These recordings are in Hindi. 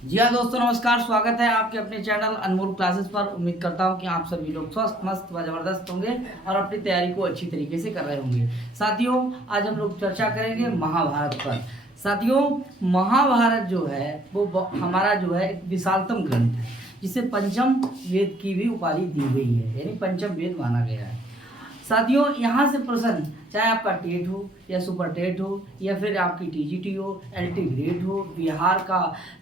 जी हाँ दोस्तों, नमस्कार। स्वागत है आपके अपने चैनल अनमोल क्लासेस पर। उम्मीद करता हूँ कि आप सभी लोग स्वस्थ, मस्त व जबरदस्त होंगे और अपनी तैयारी को अच्छी तरीके से कर रहे होंगे। साथियों, आज हम लोग चर्चा करेंगे महाभारत पर। साथियों, महाभारत जो है वो हमारा जो है एक विशालतम ग्रंथ है, जिसे पंचम वेद की भी उपाधि दी गई है, यानी पंचम वेद माना गया है। साथियों, यहाँ से प्रश्न, चाहे आपका टेट हो या सुपर टेट हो या फिर आपकी टीजीटी हो, एलटी ग्रेड हो, बिहार का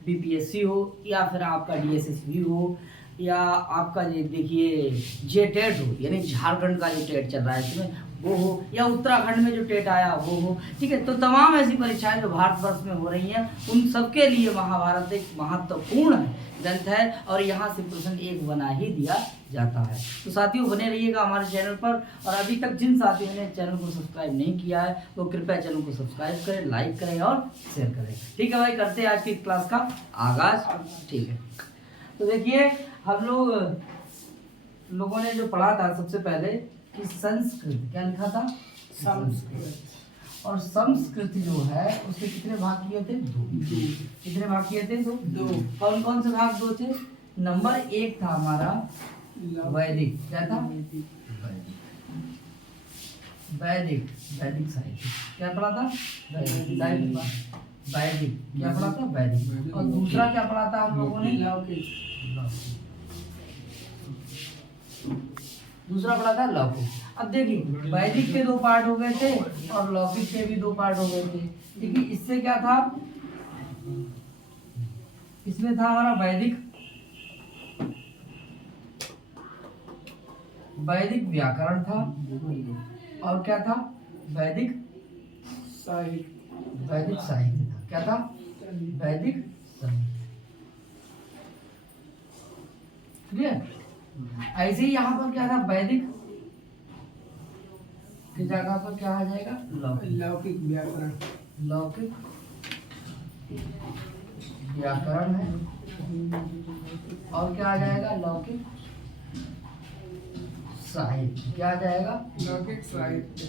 बीपीएससी हो या फिर आपका डीएसएसबी हो या आपका ये देखिए जे टेट हो, यानी झारखंड का जो टेट चल रहा है इसमें वो हो, या उत्तराखंड में जो टेट आया वो हो, ठीक है। तो तमाम ऐसी परीक्षाएं जो भारतवर्ष में हो रही हैं, उन सबके लिए महाभारत एक महत्वपूर्ण ग्रंथ है और यहाँ से प्रश्न एक बना ही दिया जाता है। तो साथियों, बने रहिएगा हमारे चैनल पर। और अभी तक जिन साथियों ने चैनल को सब्सक्राइब नहीं किया है वो कृपया चैनल को सब्सक्राइब करें, लाइक करें और शेयर करें। ठीक है भाई, करते हैं आज की क्लास का आगाज। ठीक है, तो देखिए हम लोगों ने जो पढ़ा था सबसे पहले कि संस्कृत, क्या लिखा था? संस्कृत। और संस्कृत जो है उसके कितने भाग किए थे? दो। कितने भाग किए थे? दो। कौन कौन से भाग? दो थे। नंबर एक था हमारा वैदिक। क्या था? वैदिक साहित्य। क्या पढ़ा था? वैदिक। क्या पढ़ा था? वैदिक। और दूसरा क्या पढ़ा था हम लोगों ने? लौकिक। दूसरा पढ़ा था लौकिक। अब देखिए, वैदिक के दो पार्ट हो गए थे और लौकिक के भी दो पार्ट हो गए थे। देखिए इससे क्या था? इसमें था हमारा वैदिक व्याकरण था और क्या था? वैदिक साहित्य था। क्या था? वैदिक साहित्य। क्लियर? ऐसे ही यहाँ पर क्या था? वैदिक की जगह पर क्या आ जाएगा? लौकिक व्याकरण। लौकिक व्याकरण है और क्या आ जाएगा? लौकिक साहित्य। क्या आ जाएगा? लौकिक साहित्य।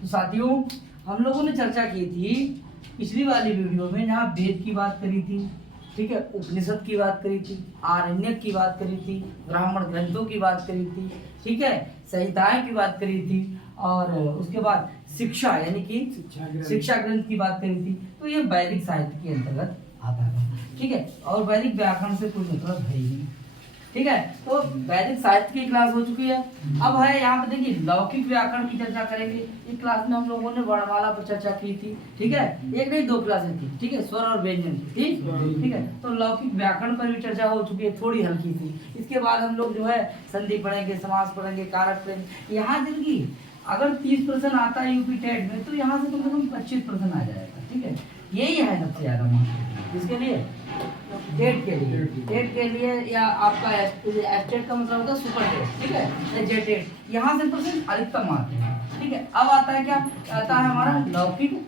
तो साथियों, हम लोगों ने चर्चा की थी पिछली वाली वीडियो में, जहाँ वेद की बात करी थी, ठीक है, उपनिषद की बात करी थी, आरण्यक की बात करी थी, ब्राह्मण ग्रंथों की बात करी थी, ठीक है, संहिताएं की बात करी थी और उसके बाद शिक्षा यानी कि शिक्षा ग्रंथ की बात करी थी। तो ये वैदिक साहित्य के अंतर्गत आता है, ठीक है। और वैदिक व्याकरण से कोई मतलब है ही नहीं, ठीक है। तो वैदिक साहित्य की क्लास हो चुकी है। अब है यहाँ पे देखिए लौकिक व्याकरण की चर्चा करेंगे। इस क्लास में हम लोगों ने वर्णमाला पर चर्चा की थी, ठीक है। एक नहीं दो क्लासें थी, ठीक है, स्वर और व्यंजन की, ठीक है। तो लौकिक व्याकरण पर भी चर्चा हो चुकी है, थोड़ी हल्की थी। इसके बाद हम लोग जो है संधि पढ़ेंगे, समास पढ़ेंगे, कारक पढ़ेंगे। यहाँ जिनकी अगर 30% आता है यूपी टेट में, तो यहाँ से कम 25% आ जाएगा, ठीक है। यही है सबसे ज्यादा महत्व इसके लिए, टेट के लिए या आपका एस्टेट का मतलब होता है सुपर टेट, ठीक है, जे टेट। यहाँ से परसेंट अधिकतम आते हैं, ठीक है। अब आता है क्या? आता है हमारा लौकिक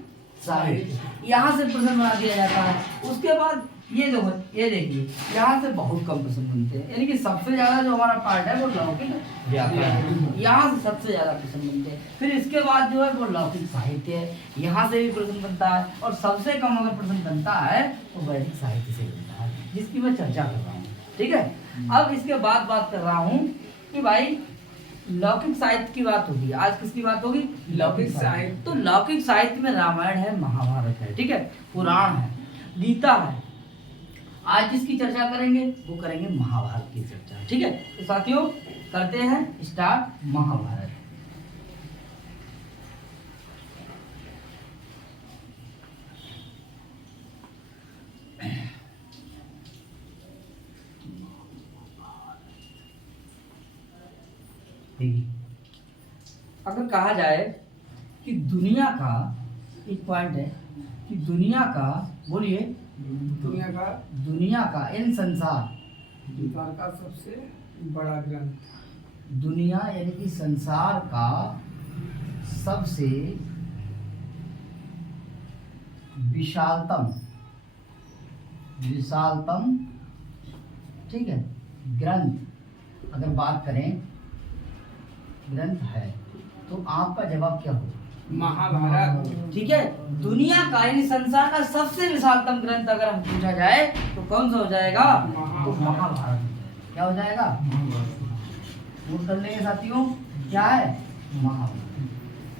साहित्य। यहाँ से प्रश्न बना दिया जाता है। उसके बाद ये देखिए यहाँ से बहुत कम प्रश्न बनते हैं, यानी कि सबसे ज्यादा जो हमारा पार्ट है वो लौकिक व्याकरण है, यहाँ से सबसे ज्यादा प्रश्न बनते हैं। फिर इसके बाद जो है वो लौकिक साहित्य है, यहाँ से भी प्रश्न बनता है। और सबसे कम अगर प्रश्न बनता है तो वैदिक साहित्य से बनता है, जिसकी मैं चर्चा कर रहा हूँ, ठीक है। अब इसके बाद बात कर रहा हूँ कि भाई लौकिक साहित्य की बात होगी। आज किसकी बात होगी? लौकिक साहित्य। तो लौकिक साहित्य में रामायण है, महाभारत है, ठीक है, पुराण है, गीता है। आज जिसकी चर्चा करेंगे वो करेंगे महाभारत की चर्चा, ठीक है। तो साथियों, करते हैं स्टार्ट महाभारत। अगर कहा जाए कि दुनिया का, एक पॉइंट है कि दुनिया का, बोलिए, दुनिया का इन संसार का सबसे बड़ा ग्रंथ, दुनिया यानी कि संसार का सबसे विशालतम, ठीक है, ग्रंथ अगर बात करें, ग्रंथ है, तो आपका जवाब क्या होगा? महाभारत। ठीक है, दुनिया का यानी संसार का सबसे विशालतम ग्रंथ अगर हम पूछा जाए तो कौन सा हो जाएगा? तो महाभारत। क्या हो जाएगा? नोट कर लेंगे साथियों, क्या है? महाभारत।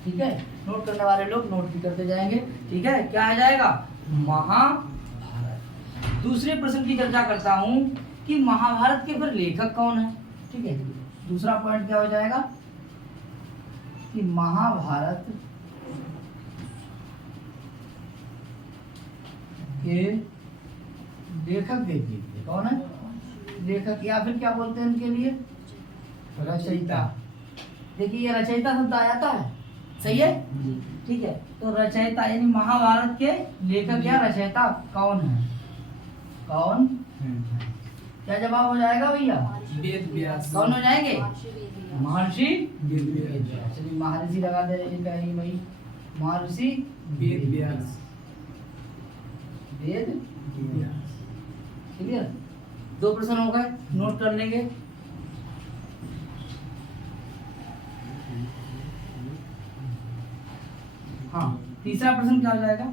ठीक है, नोट करने वाले लोग नोट भी करते जाएंगे। ठीक है, क्या आ जाएगा? महाभारत। दूसरे प्रश्न की चर्चा करता हूं कि महाभारत के फिर लेखक कौन है। ठीक है, दूसरा पॉइंट क्या हो जाएगा कि महाभारत के लेखक देख लीजिए कौन है लेखक, या फिर क्या बोलते हैं उनके लिए? रचयिता। देखिए ये रचयिता शब्द आ जाता है, सही है। ठीक है, तो रचयिता यानी महाभारत के लेखक या रचयिता कौन है? कौन? क्या जवाब हो जाएगा भैया? वेद व्यास। कौन हो जाएंगे? महर्षि वेद व्यास। चलिए महर्षि लगा दे रहे कहेंगे भाई, महर्षि वेद व्यास। वेद व्यास। क्लियर। दो प्रश्न हो गए, नोट कर लेंगे। हाँ, तीसरा प्रश्न क्या हो जाएगा?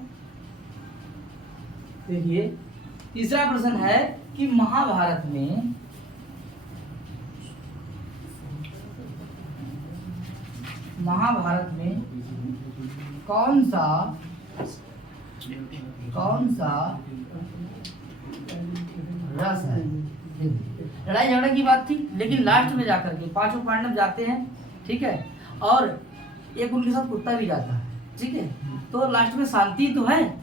देखिए तीसरा प्रश्न है कि महाभारत में कौन सा रस है? लड़ाई झगड़े की बात थी, लेकिन लास्ट में जाकर के पांचों पांडव जाते हैं। ठीक है, और एक उनके साथ कुत्ता भी जाता है। ठीक है, तो लास्ट में शांति तो है,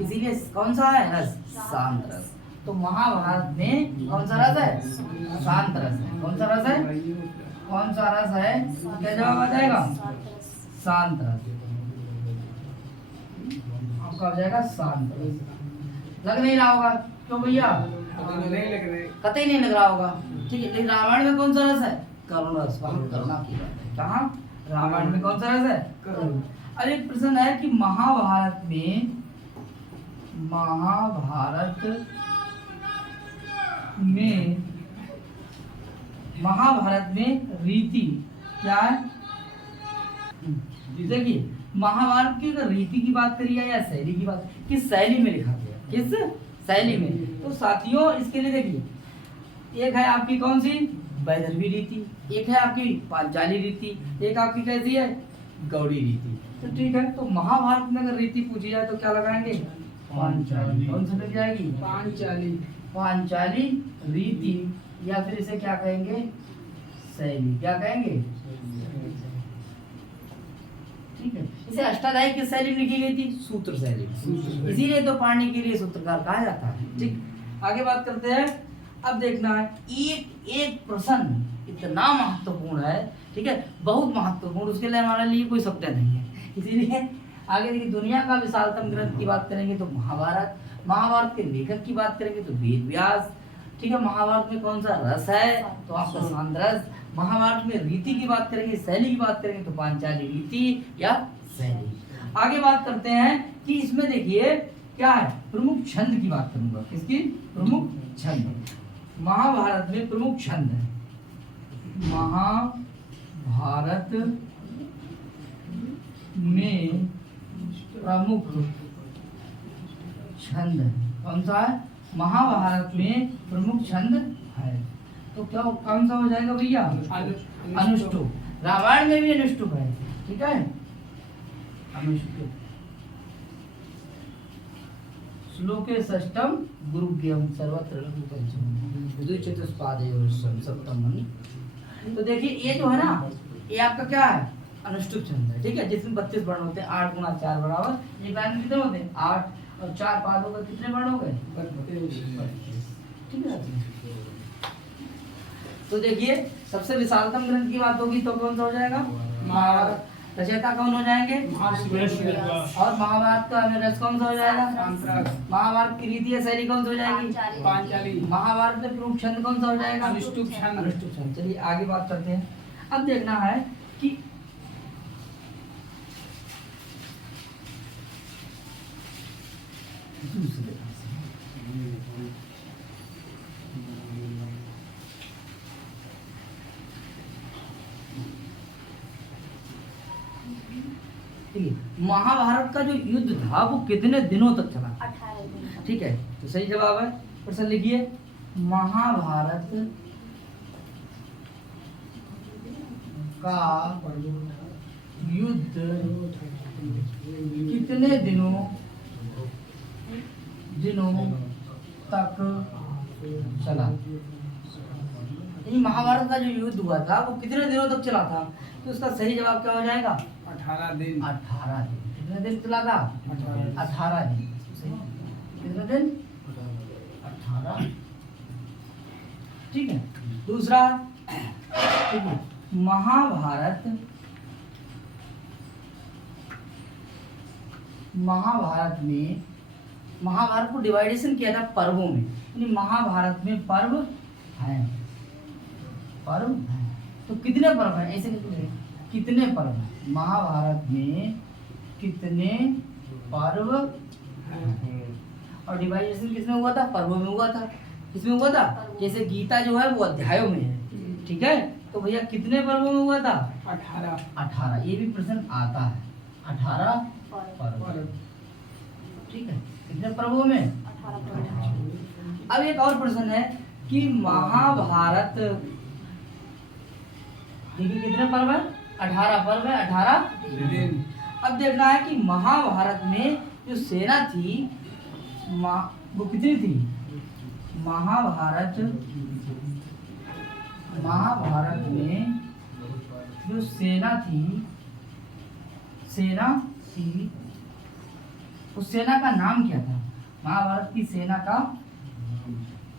इसीलिए कौन सा है? रस, शांत रस। तो महाभारत में कौन सा रस है? शांत रस है। कौन सा रस है? कौन सा रस है? क्या जवाब आ जाएगा? शांत रस। आपका हो जाएगा शांत रस। लग नहीं रहा होगा क्यों भैया? नहीं लग रहे। कतई नहीं लग रहा होगा। ठीक है, लेकिन रामायण में कौन सा रस है? करुण रस। वहाँ करुणा की बात है। कहाँ? रामायण में कौन सा रस है? करुण। अब एक प्रश्न है कि महाभारत में रीति क्या है? देखिए महाभारत की अगर रीति की बात करिए या शैली की बात, किस शैली में लिखा गया, किस शैली में, तो साथियों इसके लिए देखिए एक है आपकी कौन सी? वैदर्भी रीति, एक है आपकी पांचाली रीति, एक आपकी कैसी है? गौड़ी रीति। तो ठीक है, तो महाभारत में अगर रीति पूछी जाए तो क्या लगाएंगे? पांचाली। कौन सी लग जाएगी? पांचाली। पांचाली रीति, या फिर इसे क्या कहेंगे? शैली। क्या कहेंगे? ठीक है, इसे अष्टाध्यायी किस शैली में लिखी गई थी? सूत्र शैली। इसीलिए तो पढ़ने के लिए सूत्रकार कहा जाता है। ठीक, आगे बात करते हैं। अब देखना है एक एक प्रश्न इतना महत्वपूर्ण है, ठीक है, बहुत महत्वपूर्ण, उसके लिए हमारे लिए कोई शब्द नहीं है। इसीलिए आगे देखिए दुनिया का विशालतम ग्रंथ की बात करेंगे तो महाभारत, महाभारत के लेखक की बात करेंगे तो वेद व्यास। ठीक है, महाभारत में कौन सा रस है? तो आपका शांत रस। महाभारत में रीति की बात करेंगे, शैली की बात करेंगे तो पांचाली रीति या शैली। आगे बात करते हैं कि इसमें देखिए क्या है, प्रमुख छंद की बात करूंगा। किसकी? प्रमुख छंद। महाभारत में प्रमुख छंद है। महाभारत में प्रमुख छंद कौन सा है? महाभारत में प्रमुख छंद है। तो क्या कौन सा हो जाएगा भैया? अनुष्टुप। रामायण में भी अनुष्टुप है। ठीक है, अनुष्टुप। श्लोके षष्ठम गुरुज्ञम सर्वत्र लघु पंचम द्विचतुष्पादयोः सप्तम मणि। तो देखिए ये जो है ना, ये आपका क्या है? अनुष्टुप छंद है। ठीक है, जिसमें 32 वर्ण होते हैं। 8 गुणा 4 बराबर, एक लाइन में कितने होते हैं? 8, और 4 पादों का कितने वर्ण हो गए? 32। ठीक है, तो देखिए सबसे विशालतम ग्रंथ की बात होगी तो कौन सा हो जाएगा? महाभारत। रचयिता कौन हो जाएंगे? और महाभारत का रस कौन सा हो जाएगा? महाभारत की रीति या शैली कौन सा हो जाएगी? पांचाली। महाभारत में प्रमुख छंद कौन सा हो जाएगा? अनुष्टुप छंद। अनुष्टुप छंद। चलिए आगे बात करते हैं। अब देखना है कि ठीक है, महाभारत का जो युद्ध था वो कितने दिनों तक चला? 18 दिन। ठीक है, तो सही जवाब है। प्रश्न लिखिए, महाभारत का युद्ध कितने दिनों तक चला? ये महाभारत का जो युद्ध हुआ था वो कितने दिनों तक चला था? तो उसका सही जवाब क्या हो जाएगा? 18 दिन। 18 दिन। कितने दिन चला था? 18 दिन। कितने दिन? 18। ठीक है, दूसरा, ठीक है, महाभारत में महाभारत को डिवाइडेशन किया था पर्वों में, यानी महाभारत में पर्व हैं। तो कितने पर्व हैं? ऐसे कितने पर्व हैं? महाभारत में कितने पर्व हैं? और डिवाइडेशन किसमें हुआ था? पर्वों में हुआ था। किसमें हुआ था? जैसे गीता जो है वो अध्यायों में है, ठीक है, तो भैया कितने पर्वों में हुआ था? 18। ये भी प्रश्न आता है, 18 पर्व। ठीक है, कितने पर्वों में? 18। अब एक और प्रश्न है कि महाभारत, देखिए कितने पर्व है? 18 पर्व है, 18 दिन। अब देखना है कि महाभारत में जो सेना थी वो कितनी थी? महाभारत में जो सेना थी उस सेना का नाम क्या था? महाभारत की सेना का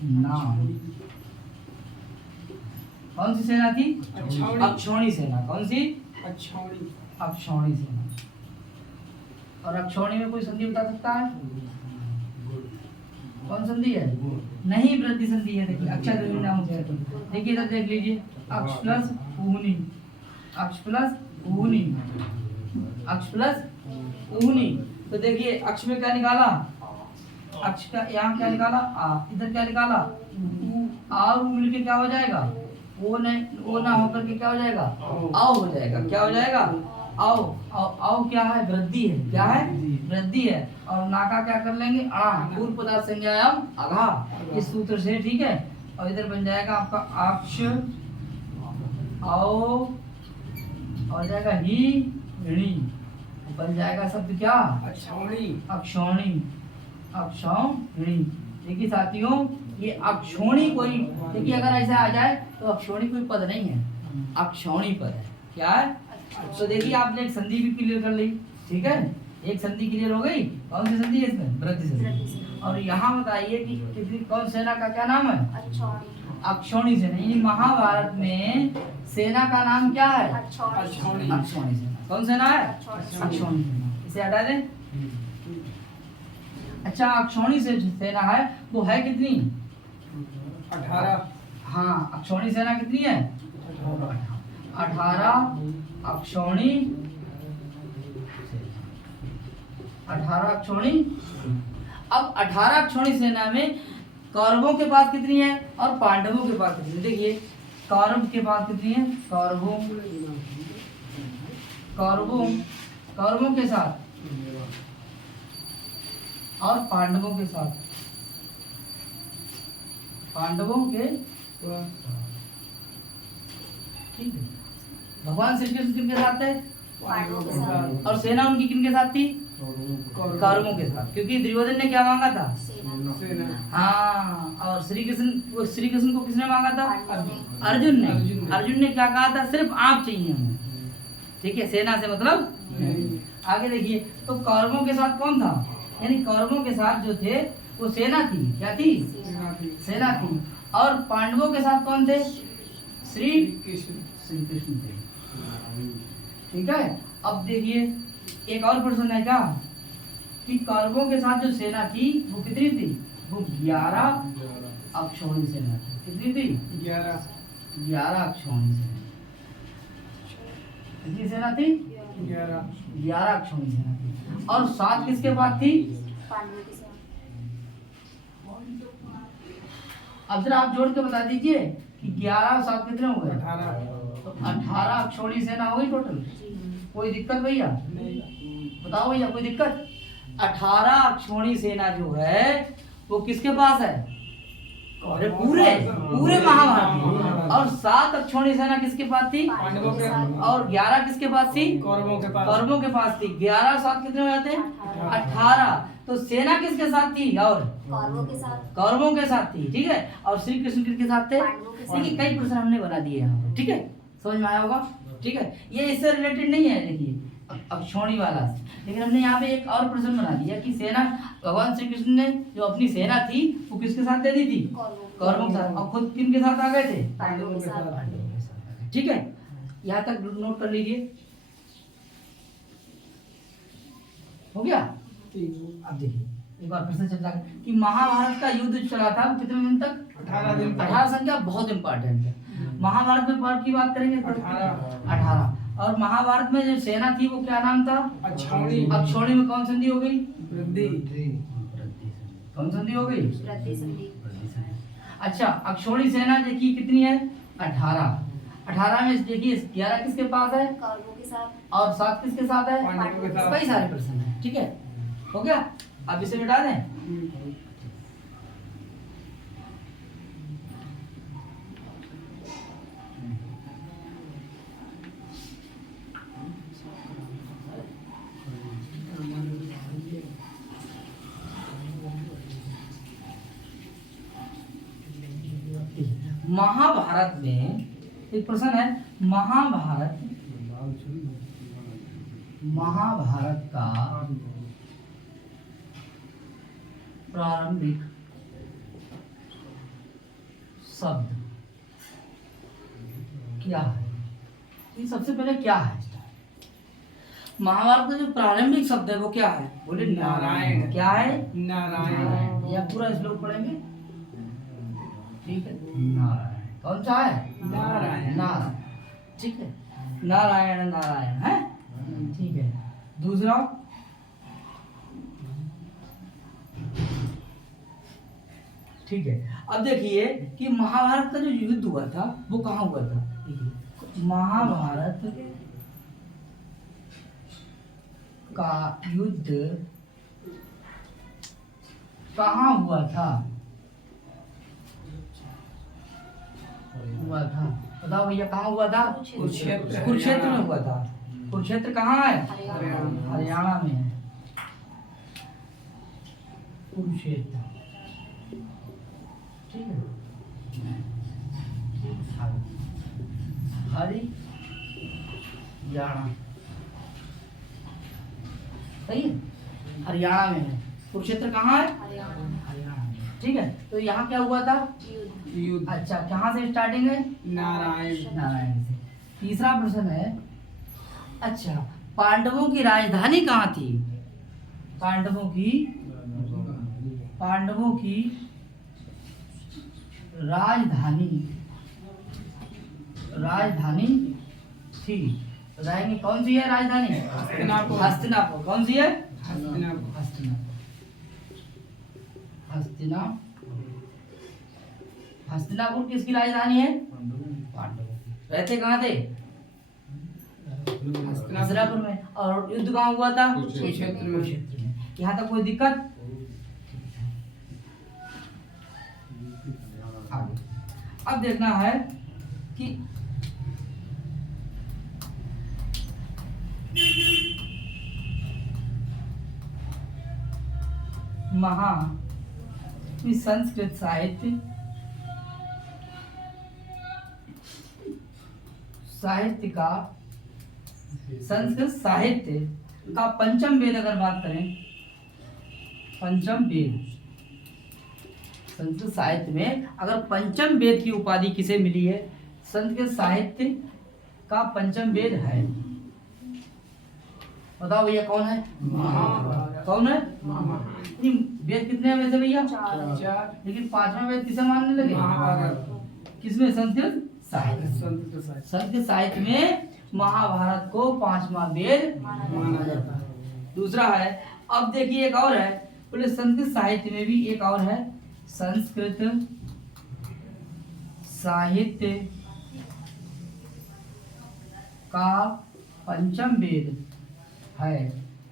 नाम, कौन सी सेना थी? अक्षौणी सेना। कौन सी? अक्षौणी सेना। और अक्षौणी में कोई संधि बता सकता है? कौन संधि है? नहीं, वृद्धि संधि है। देखिए अक्षर द्रव्य नाम से, देखिए इधर देख लीजिए, अक्ष प्लस ऊनी, अक्ष प्लस ऊनी, अक्ष प्लस ऊनी। तो देखिए अक्ष में क्या निकाला? अक्ष का यहाँ क्या निकाला? आ। इधर क्या निकाला? ऊ। आ मिलके क्या हो जाएगा? वो ना होकर के क्या हो जाएगा? आओ हो जाएगा। क्या हो जाएगा? आओ। आओ क्या है? वृद्धि है। क्या है? वृद्धि है। और नाका क्या कर लेंगे? अणा, पूर्व पदार्थ संज्ञायाम अघा, इस सूत्र से, ठीक है। और इधर बन जाएगा आपका अक्ष, आओ, और जाएगा ही ऋणी, बन जाएगा शब्द क्या? अक्षौणी। देखिए साथियों, ये अक्षौणी कोई, देखिए अगर ऐसा आ जाए तो अक्षौणी कोई पद नहीं है, अक्षौणी पद है। क्या है? तो देखिए आपने एक संधि भी क्लियर कर ली, ठीक है, एक संधि क्लियर हो गई। कौन सी संधि है इसमें? वृद्धि संधि। और यहाँ बताइए कि कितनी, कौन सेना का क्या नाम है? अक्षौणी सेना। यानी महाभारत में सेना का नाम क्या है? अक्षौणी सेना। कौन सेना है? अक्षौणी सेना। इसे हटा दें। अच्छा, अक्षौणी से सेना है वो है कितनी? 18। हाँ, अक्षौणी सेना कितनी है? 18 अक्षौणी, 18 अक्षौणी। अब 18 अक्षौणी सेना में कौरवों के पास कितनी है और पांडवों के पास कितनी है? देखिए कौरव के पास कितनी है? कौरवों के साथ और पांडवों के साथ, ठीक है। भगवान श्री कृष्ण किनके साथ थे? और सेना उनकी किनके साथ थी? कौरवों के साथ, क्योंकि दुर्योधन ने क्या मांगा था? हाँ, और श्री कृष्ण को किसने मांगा था? अर्जुन ने क्या कहा था? सिर्फ आप चाहिए हमें, ठीक है, सेना से मतलब नहीं। आगे देखिए, तो कौरवों के साथ कौन था? यानी कौरवों के साथ जो थे वो सेना थी। क्या थी? सेना थी। और पांडवों के साथ कौन थे? श्री कृष्ण थे, ठीक है। अब देखिए एक और प्रश्न है क्या कि कौरवों के साथ जो सेना थी वो कितनी थी? वो 11 अक्षौणी सेना थी। कितनी थी? 11 अक्षौणी सेना। कितनी सेना थी? 11 अक्षौणी सेना थी। और 7 किसके पास थी? अब जरा आप जोड़ के बता दीजिए कि 11 और 7 कितने हो गए? 18 अक्षौणी सेना हो गई टोटल। कोई दिक्कत भैया? बताओ भैया कोई दिक्कत? 18 अक्षौणी सेना जो है वो किसके पास है? अरे पूरे पूरे महाभारत में। और 7 अक्षौणी सेना किसके पास थी? पांडवों के और 11 किसके पास थी? कौरवों के पास। कौरवों के पास थी। 11 7 कितने हो जाते हैं? 18। तो सेना किसके साथ थी? और कौरवों के साथ। कौरवों के साथ थी, ठीक है। और श्री कृष्ण किसके साथ थे? पांडवों के साथ। देखिए कई प्रश्न हमने बना दिए यहाँ पर, ठीक है, समझ में आया होगा, ठीक है। ये इससे रिलेटेड नहीं है, देखिए अक्षौणी वाला, लेकिन हमने यहाँ पे एक और प्रश्न बना दिया कि सेना भगवान श्री कृष्ण ने जो अपनी सेना थी वो किसके साथ दे दी थी? कौरवों के साथ। और खुद किन के साथ आ गए थे? पांडवों के साथ। पांडवों के साथ, ठीक है। यहाँ तक नोट कर लीजिए, हो गया। अब देखिए एक बार फिर से चर्चा करें कि महाभारत का युद्ध चला था वो कितने दिन तक? 18 दिन तक। 18 संख्या बहुत इंपॉर्टेंट है। महाभारत में पर्व की बात करेंगे तो 18। और महाभारत में जो सेना थी वो क्या नाम था? अक्षौणी। अक्षौणी में कौन संधि हो गई? वृद्धि। कौन संधि हो गई? वृद्धि संधि। अच्छा, अक्षौणी सेना देखिए कितनी है? 18। 18 में देखिए 11 किसके पास है? कौरवों के साथ। और 7 किसके साथ है? पांडवों के साथ। कई सारे प्रश्न है, ठीक है, हो गया। अब इसे मिटा दें। महाभारत में एक प्रश्न है, महाभारत का प्रारंभिक शब्द क्या है? ये सबसे पहले क्या है? महाभारत का जो प्रारंभिक शब्द है वो क्या है? बोले नारायण। क्या है? नारायण। या पूरा श्लोक पढ़ेंगे, ठीक है। नारायण कौन सा है? नारायण। नारायण, ठीक है, नारायण नारायण है, ठीक है। दूसरा, ठीक है। अब देखिए कि महाभारत का जो युद्ध हुआ था वो कहाँ हुआ था? देखिए महाभारत का युद्ध कहाँ हुआ था? बताओ भैया कहाँ हुआ था? कुरुक्षेत्र। कुरुक्षेत्र में हुआ था। कुरुक्षेत्र कहाँ है? हरियाणा। हरियाणा में है कुरुक्षेत्र, ठीक है। हरियाणा, सही है, हरियाणा में है। कुरुक्षेत्र कहाँ है? हरियाणा। हरियाणा में, ठीक है। तो यहाँ क्या हुआ था? युद्ध। युद्ध। अच्छा, कहाँ से स्टार्टिंग है? नारायण। नारायण से। तीसरा प्रश्न है, अच्छा पांडवों की राजधानी कहाँ थी? पांडवों की राजधानी थी, बताएंगे कौन सी है राजधानी? हस्तिनापुर। हस्तिनापुर। कौन सी है? हस्तिनापुर। हस्तिनापुर किसकी राजधानी है? पांडवों की। रहते कहाँ थे? हस्तिनापुर में। और युद्ध कहाँ हुआ था? कुरुक्षेत्र में। कुरुक्षेत्र में। यहाँ तक कोई दिक्कत? आगे। अब देखना है कि संस्कृत साहित्य का पंचम वेद अगर बात करें, पंचम वेद, संस्कृत साहित्य में अगर पंचम वेद की उपाधि किसे मिली है? संस्कृत साहित्य का पंचम वेद है, बताओ भैया कौन है? महाभारत। कौन है? नहीं, वेद कितने हैं वैसे भैया? 4। लेकिन 5वां वेद किसे मानने लगे? महाभारत। किसमें? संस्कृत साहित्य। संस्कृत साहित्य। संस्कृत साहित्य में महाभारत को 5वां वेद माना जाता है। दूसरा है। अब देखिए एक और है, बोले संस्कृत साहित्य में भी एक और है, संस्कृत साहित्य का पंचम वेद है,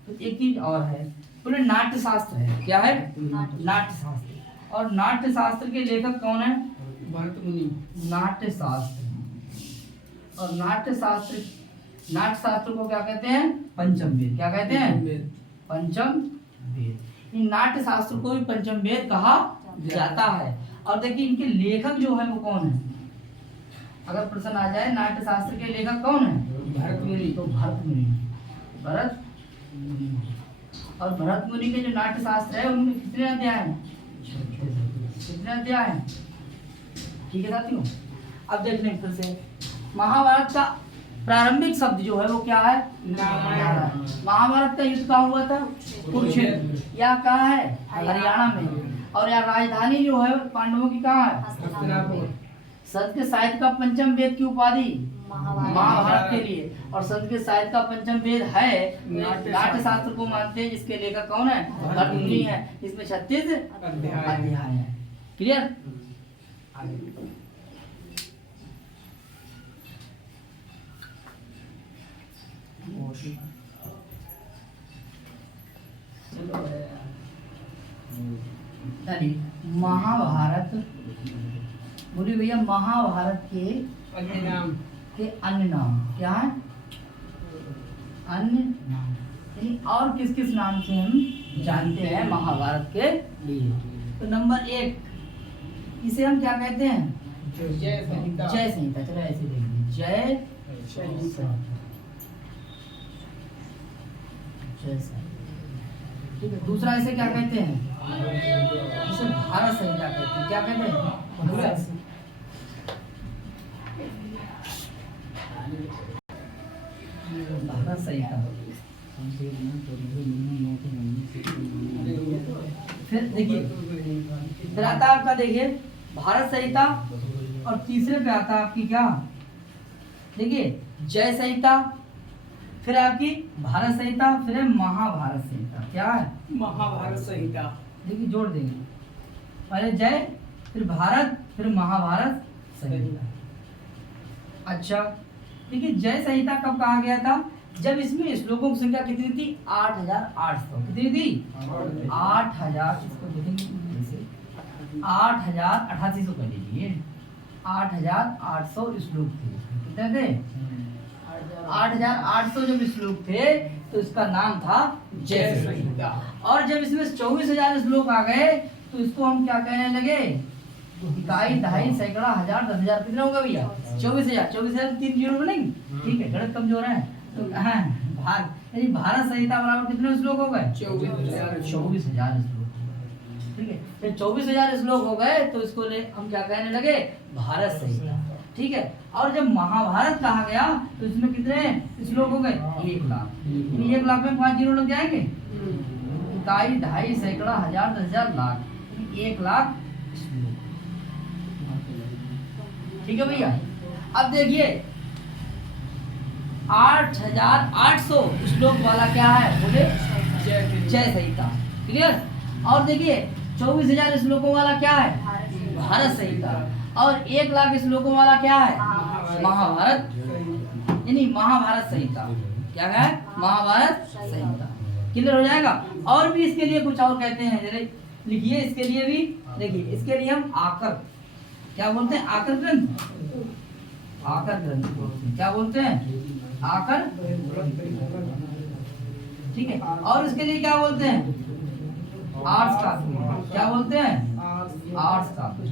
तो एक चीज और है, बोले नाट्य शास्त्र है। क्या है? नाट्य शास्त्र। और नाट्य शास्त्र के लेखक कौन है? भरत मुनि। नाट्य शास्त्र। और नाट्य शास्त्र को क्या कहते हैं? पंचम वेद। क्या कहते हैं? पंचम वेद। इन नाट्य शास्त्र को भी पंचम वेद कहा जाता है। और देखिए इनके लेखक जो है वो कौन है? अगर प्रश्न आ जाए नाट्य शास्त्र के लेखक कौन है? भरत मुनि। तो भरत मुनि। भरत मुनि। और भरत मुनि के जो नाट्य शास्त्र है उनमें कितने अध्याय हैं? कितने अध्याय हैं? ठीक है साथियों, अब देख लें फिर से। महाभारत का प्रारंभिक शब्द जो है वो क्या है? नारायण। महाभारत का युद्ध कहाँ हुआ था? कुरुक्षेत्र। यह कहाँ है? हरियाणा में। और यह राजधानी जो है पांडवों की कहाँ है? हस्तिनापुर। संस्कृत साहित्य का पंचम वेद की उपाधि महाभारत। महाभारत के लिए। और संस्कृत साहित्य का पंचम वेद है नाट्य नाट्य शास्त्र को मानते हैं, जिसके लेखक कौन है? भरत मुनि है। इसमें 36 अध्याय है। क्लियर? महाभारत, बोलिए भैया, महाभारत के अन्य नाम। अन्य नाम क्या है? अन्य नाम यानी और किस किस नाम से हम जानते हैं महाभारत के लिए? तो नंबर 1, इसे हम क्या कहते हैं? जय संहिता। जय संहिता। चलो ऐसे देखिए, जय संहिता। जय संहिता। ठीक है। दूसरा इसे क्या कहते हैं? इसे भारत संहिता कहते हैं। क्या कहते हैं? भारत संहिता। भारत संहिता। फिर देखिए, फिर आता है आपका, देखिए भारत संहिता। और तीसरे पे आता है आपकी क्या? देखिए जय संहिता, फिर आपकी भारत संहिता, फिर है महाभारत संहिता। क्या है? महाभारत संहिता। देखिए जोड़ देंगे, पहले जय, फिर भारत, फिर महाभारत संहिता। अच्छा, देखिए जय संहिता कब कहा गया था? जब इसमें श्लोकों की संख्या कितनी थी? 8800। कितनी थी? 8000। इसको देखेंगे ऐसे, 8000, 8800 कर लीजिए। 8800 श्लोक थे। कितने थे? 8800 जब श्लोक थे तो इसका नाम था जय संहिता। और जब इसमें 24000 श्लोक आ गए तो इसको हम क्या कहने लगे? इकाई, दहाई, सैकड़ा, हजार, 10,000। कितना होगा भैया? 24000। 24000 3 जीरो बनेंगे। ठीक है, गणित कमजोर है तो यानी भारत संहिता बराबर कितने श्लोक हो गए? 24,000। 24,000 श्लोक। ठीक है, जब 24,000 श्लोक हो गए तो इसको हम क्या कहने लगे? भारत संहिता। ठीक है। और जब महाभारत कहा गया तो इसमें कितने श्लोक हो गए? 1 लाख। 1 लाख में 5 जीरो लग जाएंगे। इकाई, दहाई, सैकड़ा, हजार, 10,000, लाख। 1 लाख श्लोक। ठीक है भैया। अब देखिए 8800 श्लोक वाला क्या है? बोले जय संहिता। क्लियर? और देखिए 24,000 श्लोकों वाला क्या है? भारत संहिता। और 1 लाख श्लोकों वाला क्या है? महाभारत, यानी महाभारत संहिता। क्या है? महाभारत संहिता। क्लियर हो जाएगा? और भी इसके लिए कुछ और कहते हैं, जरा लिखिए इसके लिए भी। देखिए इसके लिए हम आकर, क्या बोलते हैं? आकर ग्रंथ। आकर ग्रंथ बोलते हैं। क्या बोलते हैं? आकर। ठीक है। और इसके लिए क्या बोलते हैं? आर्ट्स काव्य। क्या बोलते हैं? आर्ट्स काव्य।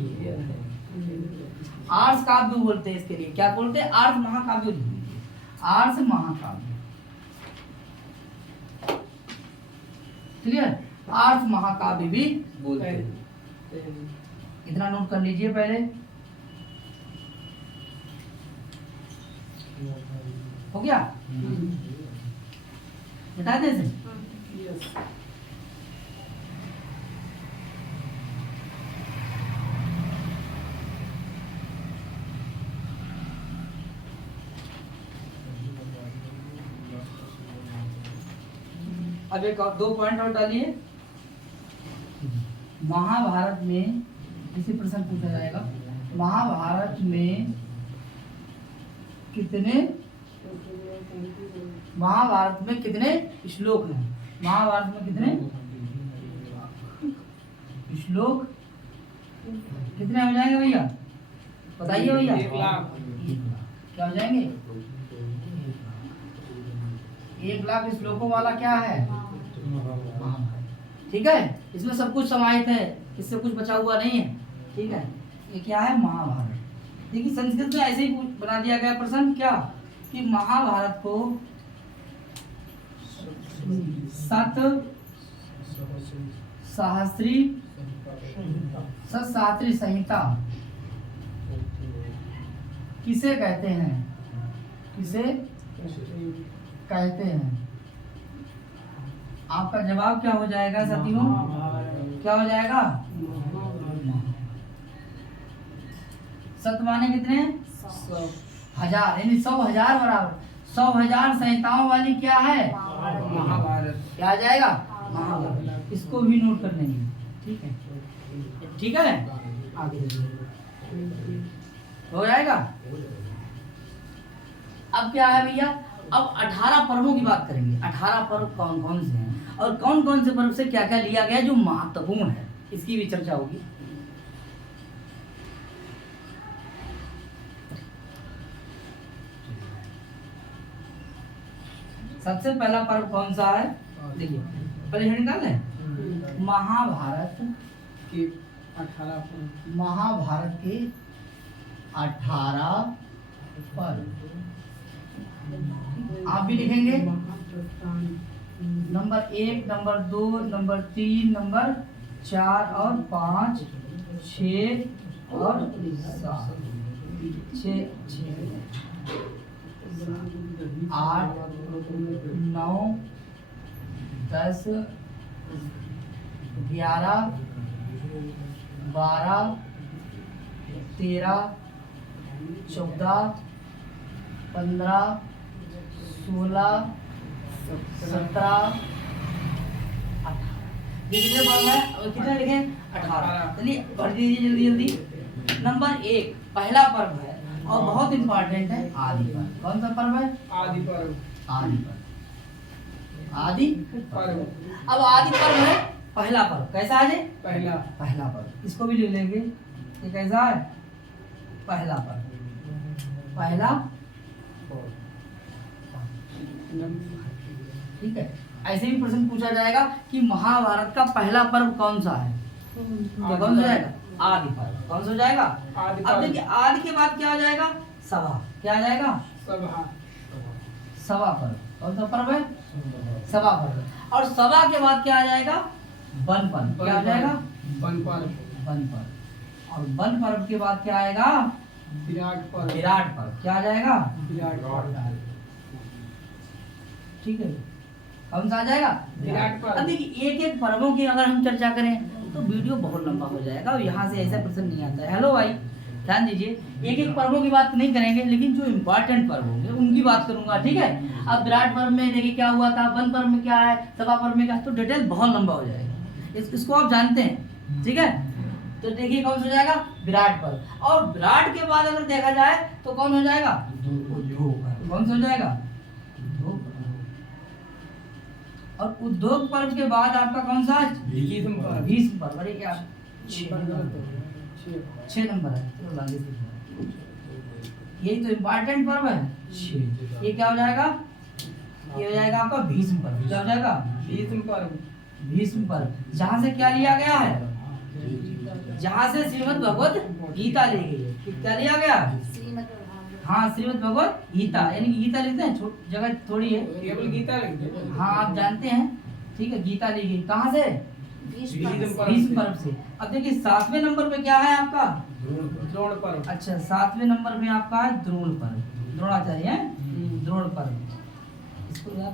आर्ट्स काव्य बोलते हैं इसके लिए। क्या बोलते हैं? आर्ट्स महाकाव्य। आर्ट्स महाकाव्य। क्लियर? आर्ट्स महाकाव्य भी बोलते हैं। इतना नोट कर लीजिए पहले। हो गया? बता दें इसे? अब एक और 2 पॉइंट और डालिए। महाभारत में इसी प्रश्न पूछा जाएगा, महाभारत में कितने श्लोक हैं? महाभारत में कितने श्लोक कितने हो जाएंगे भैया? बताइए भैया। 1 लाख। क्या हो जाएंगे? 1 लाख श्लोकों वाला क्या है? ठीक है, इसमें सब कुछ समाहित है, इससे कुछ बचा हुआ नहीं है। ठीक है, ये क्या है? महाभारत। देखिए संस्कृत में ऐसे ही बना दिया गया प्रश्न क्या कि महाभारत को 7 सहस्त्री संहिता किसे कहते हैं? किसे कहते हैं? आपका जवाब क्या हो जाएगा साथियों? क्या हो जाएगा? सत माने कितने? 1000, यानी 100,000 बराबर 100,000 संहिताओं वाली क्या है? महाभारत। क्या आ जाएगा? महाभारत। इसको भी नोट कर लेंगे। ठीक है, ठीक है, आगे हो जाएगा। अब क्या है भैया? अब 18 पर्वों की बात करेंगे। 18 पर्व कौन कौन से हैं और कौन कौन से पर्व से क्या क्या लिया गया जो महत्वपूर्ण है, इसकी भी चर्चा होगी। सबसे पहला पर्व कौन सा है? देखिए पहले हेड निकाल लें। महाभारत के 18 पर्व। महाभारत के 18 पर्व आप भी लिखेंगे। नंबर 1, नंबर 2, नंबर 3, नंबर 4 और 5, 6 और 7, 8, 9, 10, 11, 12, 13, 14, 15, 16, 17, 18। कितने पर्व है? कितने लिखे? 18। चलिए भर दीजिए जल्दी जल्दी। नंबर 1 पहला पर्व है और बहुत इंपॉर्टेंट है, आदि पर्व। कौन सा पर्व है? आदि पर्व। आदि पर्व। आदि पर्व। अब आदि पर्व है पहला पर्व। कैसा है? पहला। पहला पर्व। इसको भी ले लेंगे। ये कैसा है? पहला पर्व। पहला, ठीक है। ऐसे भी प्रश्न पूछा जाएगा कि महाभारत का पहला पर्व कौन सा है, तो कौन सा हो जाएगा? आदि पर्व। कौन सा हो जाएगा? आदि अब देखिए आदि के बाद क्या आ जाएगा? सभा। क्या आ जाएगा? सभा। सभा पर्व। कौन सा पर्व है? सभा पर्व। और सभा के बाद क्या आ जाएगा? वन पर्व। क्या आ जाएगा? वन पर्व। वन पर्व। और वन पर्व के बाद क्या आएगा? विराट पर्व। विराट पर्व। क्या आ जाएगा? विराट पर्व। ठीक है, कौन सा आ जाएगा? विराट पर्व। अब देखिए एक एक पर्वों की अगर हम चर्चा करें तो वीडियो बहुत लंबा हो जाएगा और यहाँ से ऐसा प्रश्न नहीं आता है। हेलो भाई ध्यान दीजिए, एक एक पर्वों की बात नहीं करेंगे लेकिन जो इम्पोर्टेंट पर्व होंगे उनकी बात करूंगा। ठीक है, अब विराट पर्व में देखिए क्या हुआ था, वन पर्व में क्या है, सभा पर्व में क्या, तो डिटेल बहुत लंबा हो जाएगा। इसको आप जानते हैं। ठीक है, तो देखिए कौन सा हो जाएगा? विराट पर्व। और विराट के बाद अगर देखा जाए तो कौन हो जाएगा? उद्योग पर्व। कौन सा हो जाएगा? उद्योग पर्व। और उद्योग पर्व के बाद आपका कौन सा? भीष्म पर्व। भीष्म पर्व। अरे क्या 6 नंबर है, यही तो इम्पोर्टेंट पर्व है 6। ये क्या हो जाएगा? ये हो जाएगा आपका भीष्म पर्व। क्या हो जाएगा? भीष्म पर्व। भीष्म पर्व। जहाँ से क्या लिया गया है? जहाँ से श्रीमद् भगवत गीता ली गई है। क्या लिया गया? श्रीमद् भागवत। हाँ, श्रीमद् भगवत गीता, यानी कि गीता लिखते हैं, जगह थोड़ी है। केवल गीता लिख दे। हाँ आप जानते हैं। ठीक है, गीता ली गई कहाँ से? भीष्म पर्व। भीष्म पर्व से। अब देखिए 7वें नंबर पे क्या है आपका? द्रोण पर्व। अच्छा 7वें नंबर पे आपका है द्रोण पर्व। द्रोणाचार्य है द्रोण पर्व। इसको यार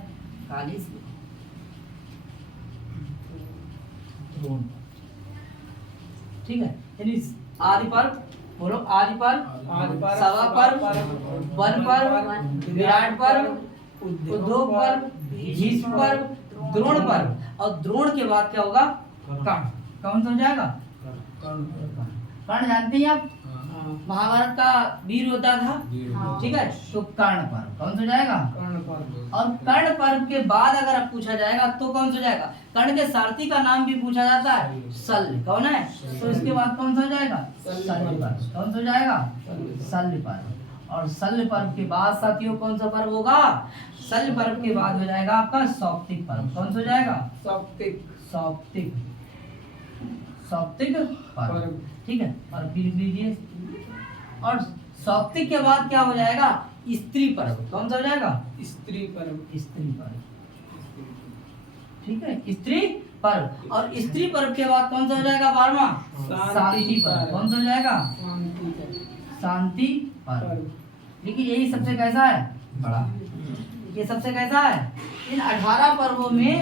काली से द्रोण। ठीक है, यानी आदि पर्व, बोलो आदि पर्व, आदि पर्व, सभा पर्व, वन पर्व, विराट पर्व, उद्योग उद्योग पर्व, भीष्म पर्व, द्रोण पर्व। और द्रोण के बाद क्या होगा? कर्ण। कौन सा हो जाएगा? कर्ण जानते हैं आप? हाँ। महाभारत का वीर योद्धा था, हाँ। ठीक है, तो कर्ण पर्व कौन सा हो जाएगा? कर्ण पर्व। और कर्ण पर्व के बाद अगर अब पूछा जाएगा तो कौन सा हो जाएगा? कर्ण के सारथी का नाम भी पूछा जाता है, शल्य, कौन है? तो इसके बाद कौन सा हो जाएगा? शल्य पर्व। कौन सा हो जाएगा? शल्य पर्व। और शल्य पर्व के बाद साथियों कौन सा पर्व होगा? शल्य पर्व के बाद हो जाएगा आपका सौप्तिक पर्व। कौन सा हो जाएगा? सौप्तिक सौप्तिक, सौप्तिक पर्व, पर्व। ठीक है, और फिर लिख लीजिए। और सौप्तिक के बाद क्या हो जाएगा? स्त्री पर्व। कौन सा हो जाएगा? स्त्री पर्व। स्त्री पर्व, ठीक है, स्त्री पर्व। और स्त्री पर्व के बाद कौन सा हो जाएगा? 12वां शांति पर्व। कौन सा हो जाएगा? शांति पर्व। शांति पर्व। पर्व। देखिए यही सबसे कैसा है? बड़ा। ये सबसे कैसा है? इन 18 पर्वों में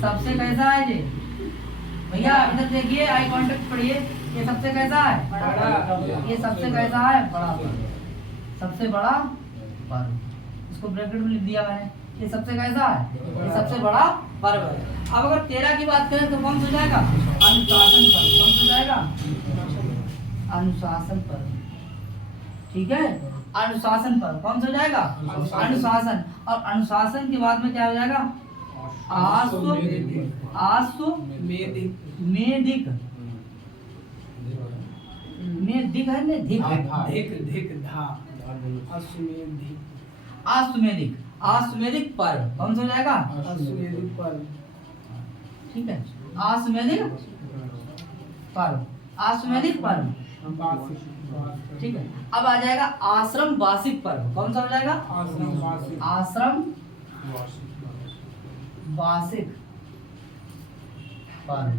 सबसे कैसा है ये? भैया इधर देखिए, आई कांटेक्ट पढ़िए। ये सबसे कैसा है? बड़ा। ये सबसे कैसा है? बड़ा पर्व, सबसे बड़ा पर्व। इसको ब्रैकेट में लिख दिया मैंने। ये सबसे कैसा है? ये सबसे बड़ा पर्व है। अब अगर 13 की बात करें तो कौन सा हो जाएगा? अनुशासन पर्व। कौन सा हो जाएगा? अनुशासन पर्व, ठीक है, अनुशासन पर्व। कौन सा हो जाएगा? अनुशासन। और अनुशासन के बाद में क्या हो जाएगा? आश्व, आश्व मेदिक। मेदिक, मेदिक है ना? धिक, धिक धिक धा। अश्वमेधिक। आश्वेदिक, आश्वेदिक पर्व। कौन सा हो जाएगा? अश्वमेधिक पर्व। ठीक है, आश्वेदिक पर्व, आश्वेदिक पर्व, वार्षिक। ठीक है। अब आ जाएगा आश्रम वार्षिक पर्व। कौन सा हो जाएगा? आश्रम वार्षिक। आश्रम वार्षिक पर्व।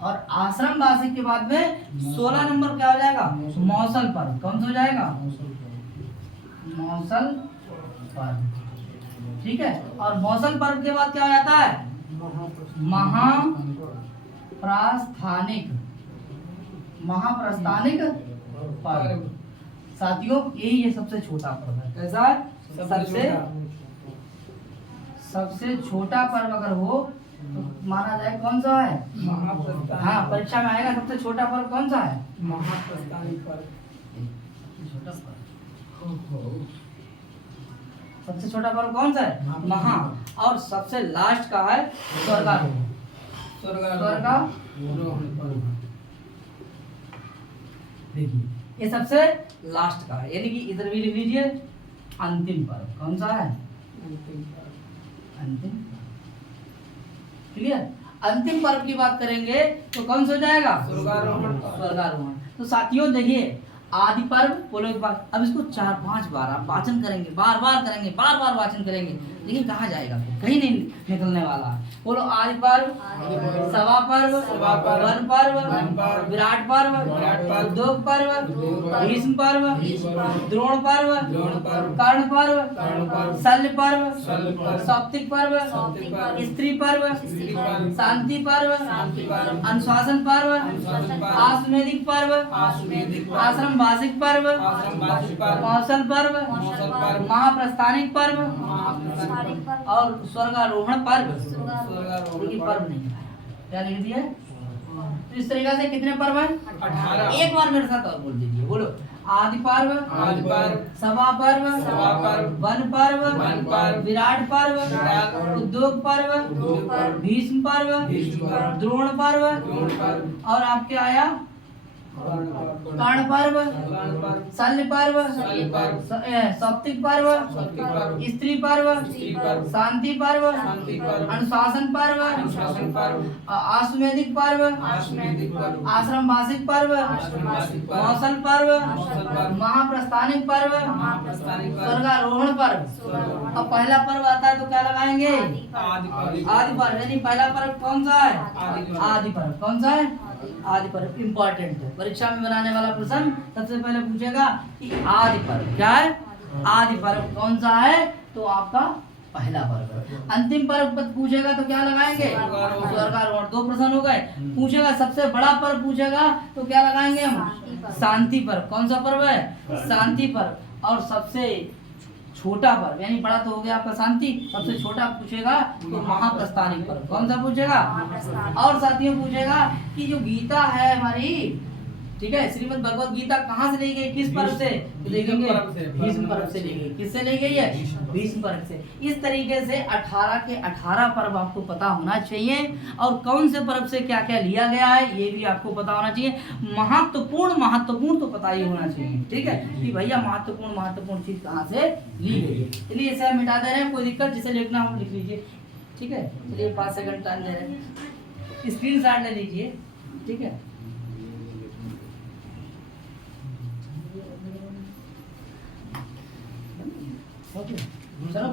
और आश्रम वार्षिक के बाद में 16 नंबर क्या हो जाएगा? मौसल पर्व। कौन सा हो जाएगा? मौसल पर्व, ठीक है। और मौसल पर्व के बाद क्या हो जाता है? महाप्रस्थानिक, महाप्रस्थानिक पर्व। साथियों ये सबसे छोटा पर्व है। कैसा है? सबसे छोटा पर्व अगर हो तो माना जाए कौन सा है? महाप्रस्थानिक। हाँ, परीक्षा में आएगा सबसे छोटा पर्व कौन सा है? महाप्रस्थानिक पर्व। छोटा पर्व, सबसे छोटा पर्व कौन सा है? महा। और सबसे लास्ट का है स्वर्गारोहण। स्वर्गारोहण पर्व। देखिए ये सबसे लास्ट का है, यानी कि इधर भी लिख लीजिए अंतिम पर्व। कौन सा है? अंतिम पर्व। अंतिम। क्लियर? अंतिम पर्व की बात करेंगे तो कौन सा हो जाएगा? स्वर्गारोहण। स्वर्गारोहण। तो साथियों देखिए, आदि पर्व बोलो एक बार। अब इसको 4-5 बार आप वाचन करेंगे, बार बार करेंगे, बार बार वाचन करेंगे, लेकिन कहाँ जाएगा? कहीं नहीं निकलने वाला। बोलो आदि पर्व, सभा पर्व, वन पर्व, विराट पर्व, उद्योग पर्व, भीष्म पर्व, द्रोण पर्व, कर्ण पर्व, शल्य पर्व, सौप्तिक पर्व, स्त्री पर्व, शांति पर्व, अनुशासन पर्व, आश्वेदिक पर्व, आश्रम वार्षिक पर्व, मौसल पर्व, महाप्रस्थानिक पर्व और स्वर्गारोहण पर्व। देखिए पर्व नहीं है, क्या लिख दिया? तो इस तरीके से कितने पर्व हैं? 18। एक बार मेरे साथ और बोल दीजिए, बोलो। आदि पर्व, सभा पर्व, वन पर्व, विराट पर्व, उद्योग पर्व, भीष्म पर्व, द्रोण पर्व, और आपके आया कर्ण पर्व, शल्य पर्व, सौप्तिक पर्व, स्त्री पर्व, शांति पर्व, अनुशासन पर्व, आश्वेदिक पर्व, आश्रम वार्षिक पर्व, मौसल पर्व, महाप्रस्थानिक पर्व, स्वर्गारोहण पर्व। अब पहला पर्व आता है तो क्या लगाएंगे? आदि पर्व। यानी पहला पर्व कौन सा है? आदि पर्व। कौन सा है? आदि पर्व। इंपॉर्टेंट है, परीक्षा में बनाने वाला प्रश्न सबसे पहले पूछेगा कि आदि पर्व क्या है? आदि पर्व कौन सा है? तो आपका पहला पर्व है। अंतिम पर्व पूछेगा तो क्या लगाएंगे? स्वर्गारोहण। 2 प्रश्न हो गए। पूछेगा सबसे बड़ा पर्व पूछेगा तो क्या लगाएंगे हम? शांति पर्व। कौन सा पर्व है? शांति पर्व। और सबसे छोटा पर्व, यानी बड़ा तो हो गया आपका शांति, सबसे छोटा पूछेगा तो महाप्रस्थानिक पर्व। कौन सा पूछेगा? और साथियों पूछेगा कि जो गीता है हमारी, ठीक है। श्रीमद् भगवत गीता कहाँ से ली गई, किस पर्व से, तो देखेंगे भीष्म पर्व से ली गई। किससे ली गई है, भीष्म पर्व से। इस तरीके से 18 के 18 पर्व आपको पता होना चाहिए, और कौन से पर्व से क्या क्या लिया गया है ये भी आपको पता होना चाहिए। महत्वपूर्ण तो पता ही होना चाहिए, ठीक है, कि भैया महत्वपूर्ण चीज कहाँ से ली गई है। चलिए इसे हम मिटा दे रहे हैं, कोई दिक्कत, जिसे लिखना हो लिख लीजिए, ठीक है। चलिए 5 सेकंड टाइम दे रहे हैं, स्क्रीन शॉट ले लीजिए, ठीक है। ओके चलो,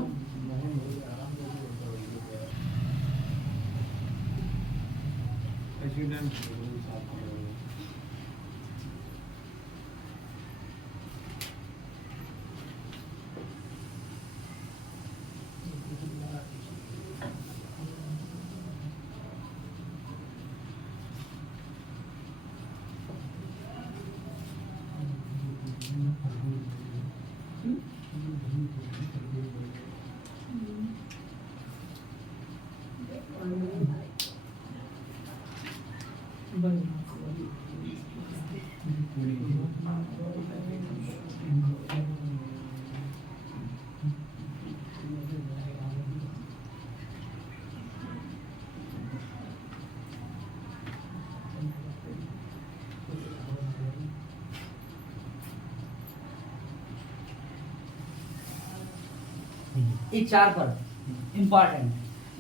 ये 4 पर्व इंपॉर्टेंट।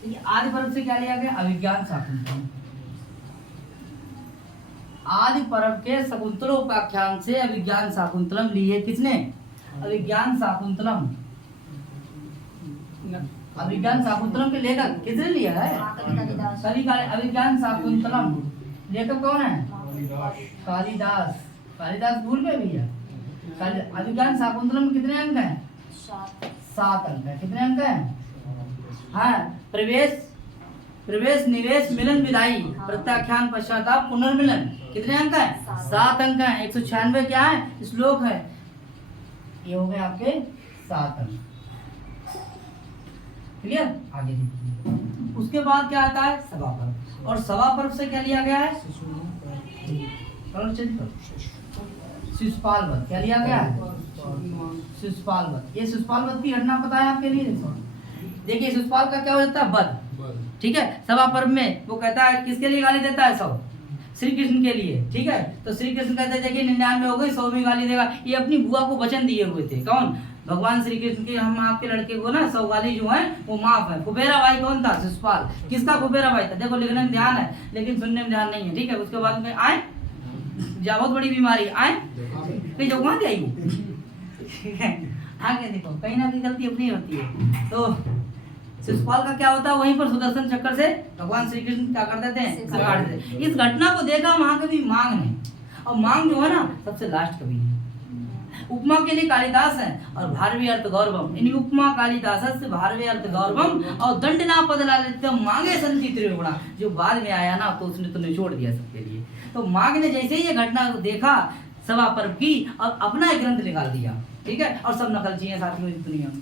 देखिए आदि पर्व से क्या लिया गया, अभिज्ञान शाकुंतलम। आदि पर्व के शकुंतलोपाख्यान से अभिज्ञान शाकुंतलम लिए किसने, अभिज्ञान शाकुंतलम। अभिज्ञान शाकुंतलम के लेखक किसने लिया है, कवि का अभिज्ञान शाकुंतलम। लेखक कौन है, कालिदास। कालिदास भूल गए भैया। अभिज्ञान शाकुंतलम में कितने अंक हैं, 7 अंक है। कितने अंक हैं, हाँ, प्रवेश निवेश मिलन विदाई प्रत्याख्यान पश्चाताप पुनर्मिलन, कितने अंक हैं, 7 अंक हैं। 196 क्या है, श्लोक है। ये हो गए आपके 7 अंक, क्लियर। आगे देखिए, उसके बाद क्या आता है, सभा पर्व। और सभा पर्व से क्या लिया गया है, शिशुपाल वध। क्या लिया गया है, शिशुपाल वध। ये शिशुपाल वध की घटना पता है आपके लिए। देखिए शिशुपाल का क्या हो जाता है, वध, ठीक है। सभा पर्व में वो कहता है, किसके लिए गाली देता है, सब श्री कृष्ण के लिए, ठीक है। तो श्री कृष्ण कहते हैं देखिए 99 हो गई, 100वीं गाली देगा। ये अपनी बुआ को वचन दिए हुए थे, कौन, भगवान श्री कृष्ण के, हम आपके लड़के को ना 100 गाली जो है वो माफ है। फुफेरा भाई कौन था, शिशुपाल। किसका फुफेरा भाई था, देखो लिखने में ध्यान है लेकिन सुनने में ध्यान नहीं है, ठीक है। उसके बाद में आए बहुत बड़ी बीमारी आए, कहीं जो वहां आई आगे देखो, कहीं ना कहीं गलती अपनी होती है। तो शिशुपाल का क्या होता है, वहीं पर सुदर्शन चक्कर से भगवान श्री कृष्ण क्या कर देते हैं, काट देते हैं। इस घटना को देखा महाकवि मांग ने, और मांग जो है ना सबसे लास्ट कवि है। उपमा के लिए कालिदास है, और भारवी अर्थ गौरवम, यानी उपमा कालिदास से भारवी अर्थ गौरवम, और दंडना पद लालित्यम मांगे संति त्रिगुणा, जो बाद में आया ना तो उसने तो निचोड़ दिया सबके लिए। तो मांग ने जैसे ही ये घटना को देखा सभा पर्व की, और अपना एक ग्रंथ निकाल दिया, ठीक है। और सब नकलची हैं साथियों इस दुनिया में,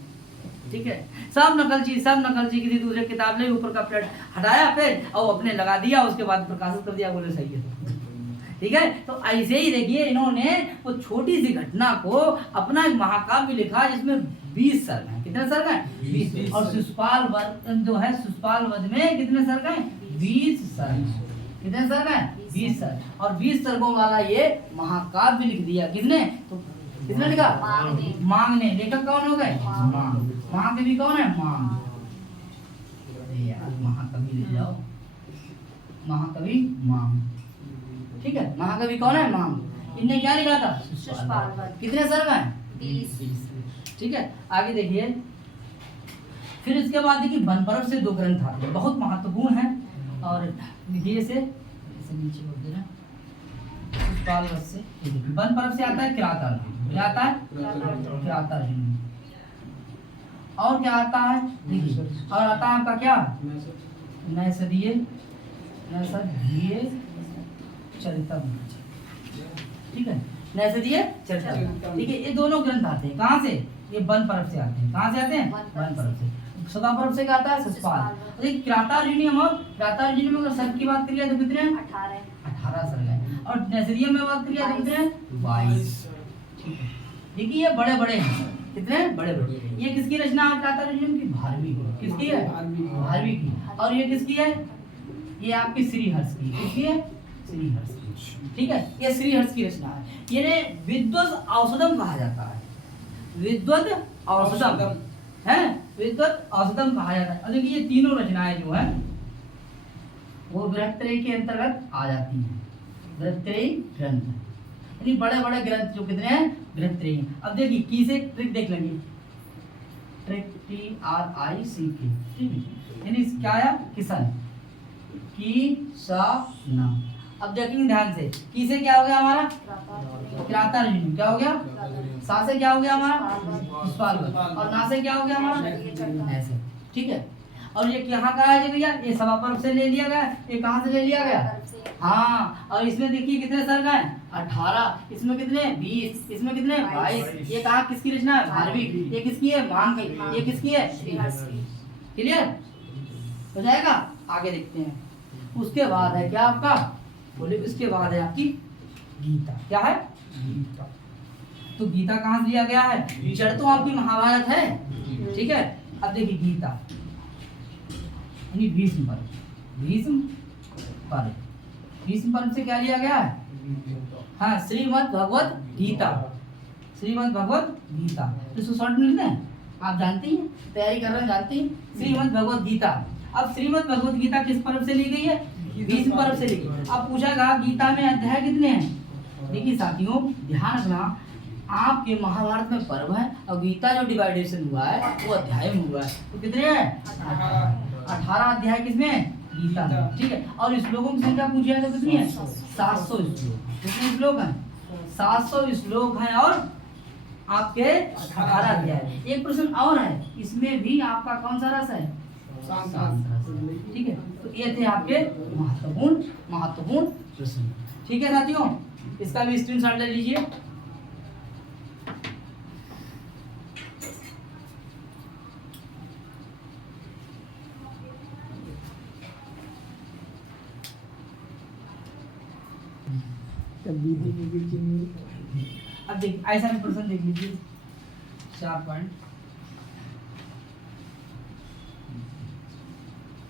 ठीक है। सब नकलची किसी दूसरे किताब ले ऊपर का प्लेट हटाया फिर और अपने लगा दिया, उसके बाद प्रकाशित कर दिया, बोले सही है, ठीक है। तो ऐसे ही देखिए इन्होंने वो छोटी सी घटना को अपना एक महाकाव्य लिखा जिसमें 20 सर्ग हैं। कितने सर्ग हैं, 20। और शिशुपाल वध जो है, शिशुपाल वध में कितने सर्ग हैं, 20 सर्ग। कितने सर्ग हैं, 20 सर्ग। और 20 सर्गों वाला ये महाकाव्य लिख दिया किसने, तो किसने लिखा, मांग ने। लेखक कौन हो गए, मांग। महाकवि कौन है, मांग। यार महाकवि ले जाओ, महाकवि मांग, ठीक है। महाकवि कौन है, मांग। इनने क्या लिखा था, शिशुपाल वध। कितने सर्ग हैं, 20, ठीक है। आगे देखिए, फिर इसके बाद देखिए वन पर्व से 2 ग्रंथ आते हैं, बहुत महत्वपूर्ण है। और देखिए से नीचे बोल देना, शिशुपाल वध से वन पर्व से आता है किरातार्जुन। क्या आता है, किरातार्जुन। और क्या आता है, देखिए और आता है आपका क्या, नैषधीय चरितम, ठीक है। नैषधीय चरितम, ठीक है। ये दोनों ग्रंथ आते हैं कहाँ से, ये वन पर्व से आते हैं। कहाँ से आते हैं, वन पर्व से। सभा पर्व से क्या आता है, शिशुपाल। किरातार्जुनीयम, और किरातार्जुनीयम अगर सर्ग की बात करिए तो कितने हैं, 18 सर्ग हैं। और नैसरियम में बात करिए तो कितने हैं 22। ठीक है, देखिए ये बड़े बड़े हैं, कितने बड़े बड़े। ये किसकी रचना है क्रातार्जुनीयम की? भारवी की। किसकी है? भारवी की। और ये किसकी है? ये आपकी श्रीहर्ष की। किसकी है? श्रीहर्ष की। ठीक है, ये श्रीहर्ष की रचना है। ये विद्वत औषधम कहा जाता है, विद्वत औषधम है, विद्वत औषधम कहा जाता है। और देखिए ये तीनों रचनाएं जो है वो बृहत्त्रयी के अंतर्गत आ जाती हैं, बृहत्त्रयी ग्रंथ। यानी बड़े बड़े ग्रंथ जो कितने हैं? बृहत्त्रयी। अब देखिए की से ट्रिक देख लेंगे, ट्रिक TRICK, ठीक है, यानी क्या आया? किसान की सा ना। अब देखेंगे ध्यान से, की से क्या हो गया हमारा? क्रातार्जुनीयम। क्या हो गया? सा से क्या हो गया हमारा? पुष्पालवत। और ना से क्या हो गया हमारा? ऐसे। ठीक है, और ये यहाँ का है जी भैया? ये सभापर्व से ले लिया गया। ये कहाँ से ले लिया गया? हाँ, और इसमें देखिए कितने सर्ग हैं? 18। इसमें कितने? 20। इसमें कितने? 22। ये कहाँ किसकी रचना है? भारवी। ये किसकी है? मान की। ये किसकी है? क्लियर हो जाएगा? आगे देखते हैं। उसके बाद है क्या आपका? बोले उसके बाद है आपकी गीता। क्या है? गीता। तो गीता कहाँ से लिया गया है? जड़ तो आपकी महाभारत है। ठीक है, अब देखिए गीता यानी भीष्म पर्व। भीष्म पर्व, भीष्म पर्व से क्या लिया गया है? हाँ, श्रीमद् भगवत गीता। श्रीमद् भगवत गीता तो शॉर्ट में लिखते हैं, आप जानती हैं, तैयारी कर रहे हैं, जानती हैं। श्रीमद् भगवत गीता। अब श्रीमद् भगवत गीता किस पर्व से ली गई है? भीष्म पर्व से ली गई। अब पूछा गया गीता में अध्याय कितने हैं? देखिए साथियों ध्यान रखना, आपके महाभारत में पर्व है और गीता जो डिवाइडेशन हुआ है वो अध्याय में हुआ है। तो कितने हैं? 18 अध्याय किसमें? गीता में। ठीक है, और श्लोकों की संख्या पूछी है तो कितनी है? 700 श्लोक। कितने श्लोक हैं? 700 श्लोक हैं और आपके 18 अध्याय। एक प्रश्न और है, इसमें भी आपका कौन सा रस है? शांत रस। ठीक है, तो ये थे आपके महत्वपूर्ण प्रश्न। ठीक है साथियों, इसका भी स्क्रीनशॉट ले लीजिए। अब देखिए ऐसा भी प्रश्न देख लीजिए, 4 पॉइंट।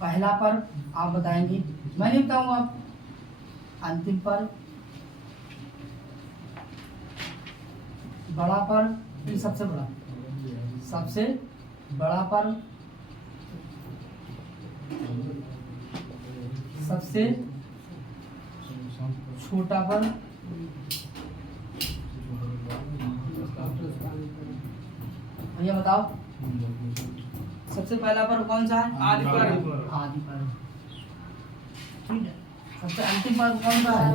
पहला पर्व आप बताएंगे, मैं नहीं बताऊंगा आप। अंतिम पर्व, बड़ा पर्व, ये सबसे बड़ा पर्व, सबसे छोटा पर्व, भैया बताओ सबसे पहला पर्व कौन सा है? आदि पर्व। आदि पर्व। ठीक है, सबसे अंतिम पर्व कौन सा है?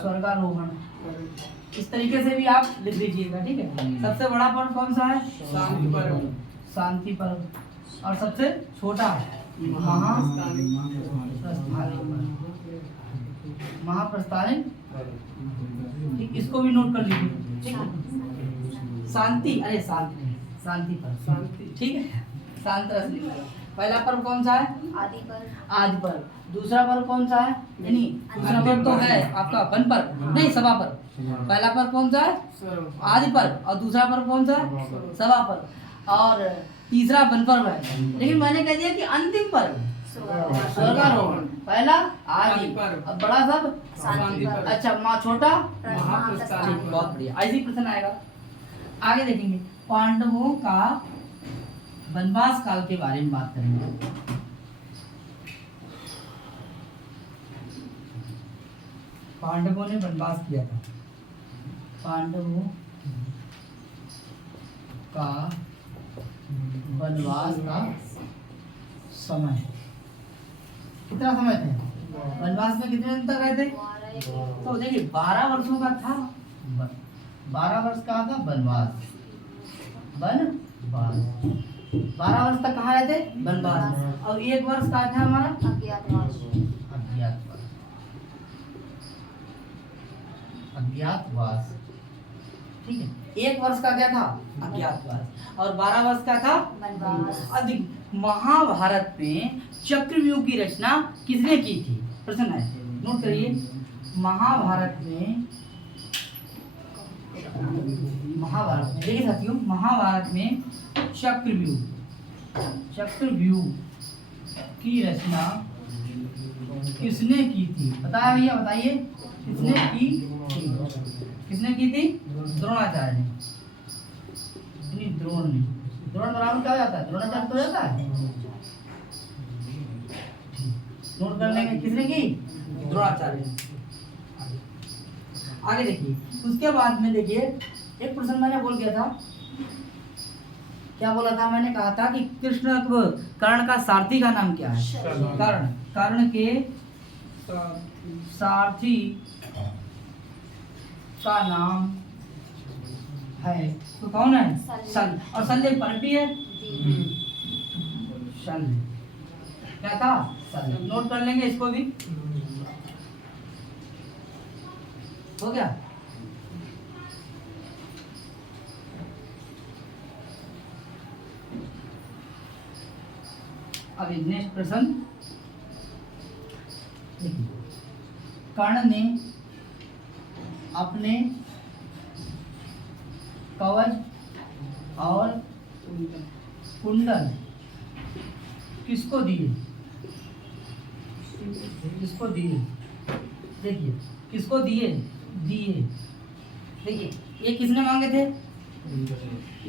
स्वर्गारोहण। इस तरीके से भी आप लिख लीजिएगा। ठीक है, सबसे बड़ा पर्व कौन सा है? शांति पर्व। शांति पर्व। और सबसे छोटा महाप्रस्थानिक। ठीक, इसको भी नोट कर लीजिए। ठीक है, शांति, अरे शांति पर्व। ठीक है, शांत रस लिखा है। पहला पर्व कौन सा है? आदि पर्व। दूसरा पर्व कौन सा है? यानी दूसरा पर्व तो है आपका वन पर्व, नहीं सभा पर्व। पहला पर्व कौन सा है? आदि पर्व। और दूसरा पर्व कौन सा है? सभा पर्व। और तीसरा वन पर्व है। लेकिन मैंने कह दिया कि अंतिम पर्व स्वर्गारोहण। पहला आदि पर्व, अब बड़ा सब शांति पर्व। अच्छा, माँ छोटा महाप्रस्थान। ठीक, बहुत बढ़िया, ऐसे ही प्रश्न आएगा। आगे देखेंगे, पांडवों का वनवास काल के बारे में बात करेंगे। पांडवों ने वनवास किया था। पांडवों का वनवास का समय कितना समय था? वनवास में कितने दिन तक रहे थे? तो देखिए 12 वर्षों का था। 12 वर्ष का था वनवास। 12 वर्ष तक कहाँ रहे थे? वनवास में। और 1 वर्ष का था हमारा अज्ञातवास। ठीक है, 1 वर्ष का क्या था? अज्ञातवास। और 12 वर्ष का था वनवास। अधिक। महाभारत में चक्रव्यूह की रचना किसने की थी? प्रश्न है, नोट करिए। महाभारत में देखिए साथियों, महाभारत में चक्रव्यूह की रचना किसने की थी? बताया भैया, बताइए किसने की थी? किसने की थी? द्रोणाचार्य ने। नहीं, द्रोण ने। द्रोण बराबर क्या हो जाता है? द्रोणाचार्य तो हो जाता है। नोट कर लेंगे, किसने की? द्रोणाचार्य ने। आगे देखिए, उसके बाद में देखिए एक प्रश्न मैंने बोल गया था, क्या बोला था? मैंने कहा था कि कृष्ण कर्ण का सारथी का नाम क्या है? कर्ण के सारथी का नाम है, तो कौन है? शल्य। और शल्य पर्पी है। शल्य क्या था? शल्य। नोट कर लेंगे इसको भी। हो गया। अभी नेक्स्ट प्रश्न देखिए, कर्ण ने अपने कवच और कुंडल किसको दिए? किसको दिए? देखिए किसको दिए? देखिए ये किसने मांगे थे? ये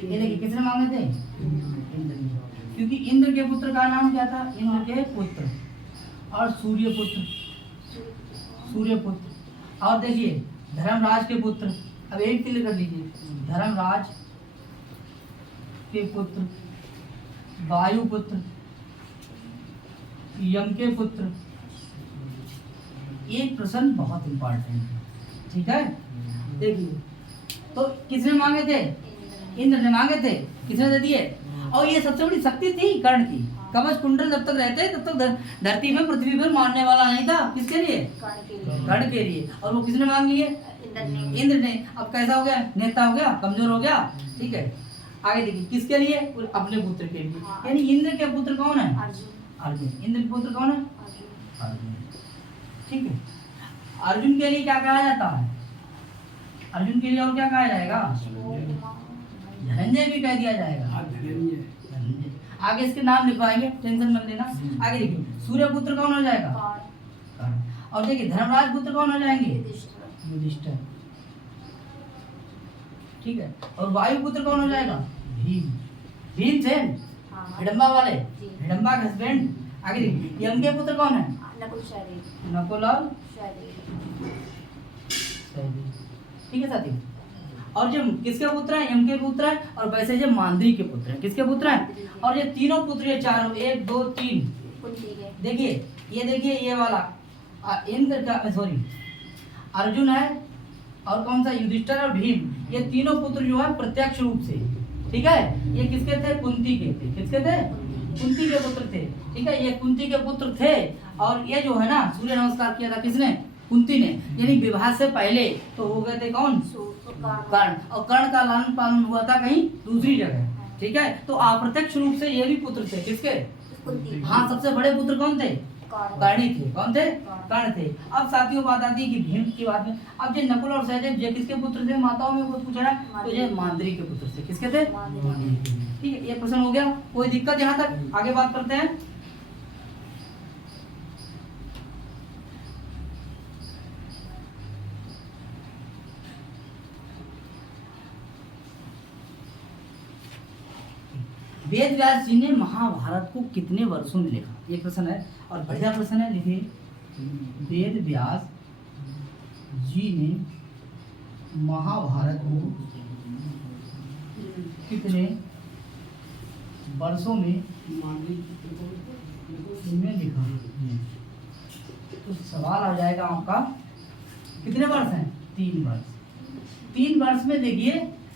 देखिए किसने मांगे थे? इंद्र ने। क्योंकि इंद्र के पुत्र का नाम क्या था? इंद्र के पुत्र। और सूर्यपुत्र। और देखिए धर्मराज के पुत्र। अब एक क्लियर कर लीजिए, धर्मराज के पुत्र, वायुपुत्र, यम के पुत्र। एक प्रश्न बहुत इंपॉर्टेंट है, ठीक है? देखिए तो किसने मांगे थे? इंद्र ने मांगे थे। किसने दे दिए? और ये सबसे बड़ी शक्ति थी कर्ण की। कवच कुंडल जब तक रहते तब तक धरती में पृथ्वी पर मारने वाला नहीं था। किसके लिए? कर्ण के लिए। और वो किसने मांग लिए? इंद्र ने। अब कैसा हो गया? नेता हो गया, कमजोर हो गया, ठीक है? आगे देखिए किसके लिए? अपने पुत्र के लिए। यानी इंद्र के पुत्र कौन है? अर्जुन। इंद्र के पुत्र कौन है? अर्जुन, ठीक है? अर्जुन के लिए क्या कहा जाता है? अर्जुन के लिए और क्या कहा जाएगा? धनंजय भी कह दिया जाएगा। धनंजय। आगे इसके नाम लिखवाएंगे, टेंशन मत लेना। आगे देखिए सूर्यपुत्र कौन हो जाएगा? कर्ण। और देखिए धर्मराज पुत्र कौन हो जाएंगे? युधिष्ठिर, ठीक है? और वायुपुत्र कौन हो जाएगा? भीमसेन, हिडम्बा वाले, हिडम्बा के हस्बैंड। आगे देखिए यम के पुत्र कौन है? नकुल और सहदेव, ठीक है साथी? और जो किसके पुत्र हैं? यम के पुत्र हैं। और वैसे जो मांद्री के पुत्र हैं। किसके पुत्र हैं? और ये तीनों पुत्र, ये चारों, 1 2 3, देखिए ये देखिए ये वाला इंद्र का, सॉरी अर्जुन है, और कौन सा? युधिष्ठिर और भीम। ये तीनों पुत्र जो है प्रत्यक्ष रूप से, ठीक है? ये किसके थे? कुंती के थे। किसके थे? कुंती के पुत्र थे, ठीक है? ये कुंती के पुत्र थे। और ये जो है ना, सूर्य नमस्कार किया था किसने? कुंती ने। यानी विवाह से पहले तो हो गए थे कौन? कर्ण। और कर्ण का लालन पालन हुआ था कहीं दूसरी जगह, ठीक है? तो अप्रत्यक्ष रूप से ये भी पुत्र थे। किसके? हाँ, सबसे बड़े पुत्र कौन थे? कर्ण थे। कौन थे? कर्ण थे। अब साथियों बात आती है कि भीम की बात में। अब ये नकुल और सहदेव ये किसके पुत्र थे? माताओं में कुछ पूछा है तो ये मांद्री के पुत्र थे। किसके थे? ठीक है, ये प्रश्न हो गया। कोई दिक्कत यहाँ तक? आगे बात करते हैं। वेद व्यास जी ने महाभारत को कितने वर्षों में लिखा? ये प्रश्न है और बढ़िया प्रश्न है। लिखिए वेद व्यास जी ने महाभारत को कितने वर्षों में लिखा? तो सवाल आ जाएगा आपका, कितने वर्ष हैं? 3 वर्ष। 3 वर्ष में देखिए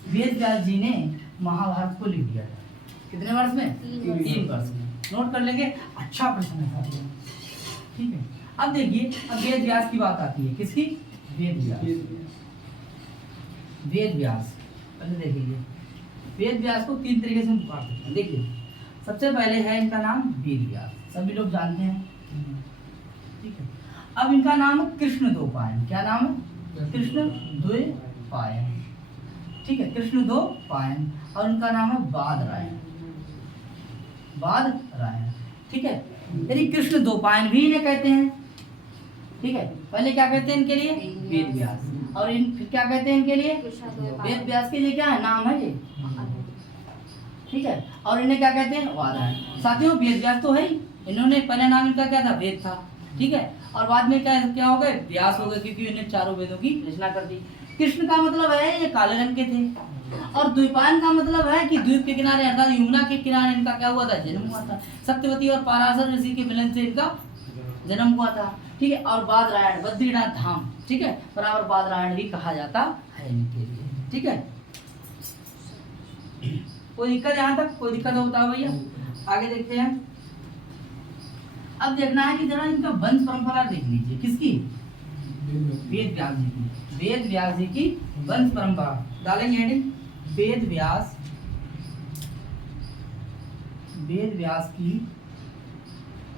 वेद व्यास जी ने महाभारत को लिख दिया था। कितने वर्ष में? 3 वर्ष में। नोट कर लेंगे। अच्छा प्रश्न है, ठीक है? अब देखिए, अब वेद व्यास की बात आती है। किसकी? वेद व्यास। वेद व्यास पहले देखिए, वेद व्यास को 3 तरीके से पुकार सकते हैं। देखिए सबसे पहले है इनका नाम वेद व्यास, सभी लोग जानते हैं, ठीक है? अब इनका नाम है कृष्णद्वैपायन। क्या नाम है? कृष्णद्वैपायन। ठीक है, कृष्णद्वैपायन। और इनका नाम है बादरायण। बादरायण। ठीक है, यदि कृष्णद्वैपायन भी इन्हें कहते हैं। ठीक है, पहले क्या कहते हैं इनके लिए? वेद व्यास। और इन फिर क्या कहते हैं इनके लिए? वेद व्यास के लिए क्या है नाम है ये? ठीक है, और इन्हें क्या कहते हैं? बादरायण। साथियों वेद व्यास तो है ही, इन्होंने पहले नाम इनका क्या था? वेद था। ठीक है, और बाद में क्या क्या हो गए? व्यास हो गए, क्योंकि इन्हें चारों वेदों की रचना कर दी। कृष्ण का मतलब है ये काले रंग के थे, और द्वीपायन का मतलब है कि द्वीप के किनारे अर्थात यमुना के किनारे इनका क्या हुआ था? जन्म हुआ था। सत्यवती और पराशर ऋषि के मिलन से इनका जन्म हुआ था। ठीक है, और बादरायण बद्रीनाथ धाम, ठीक है, बराबर बादरायण भी कहा जाता है इनके लिए। ठीक है, कोई दिक्कत यहाँ तक? कोई दिक्कत हो बताओ भैया। आगे देखते हैं। अब देखना है कि जरा इनका वंश परंपरा देख लीजिए। किसकी? वेद व्यास जी की। वेद व्यास जी की वंश परंपरा डालेंगे हेडिंग, वेद व्यास। वेद व्यास की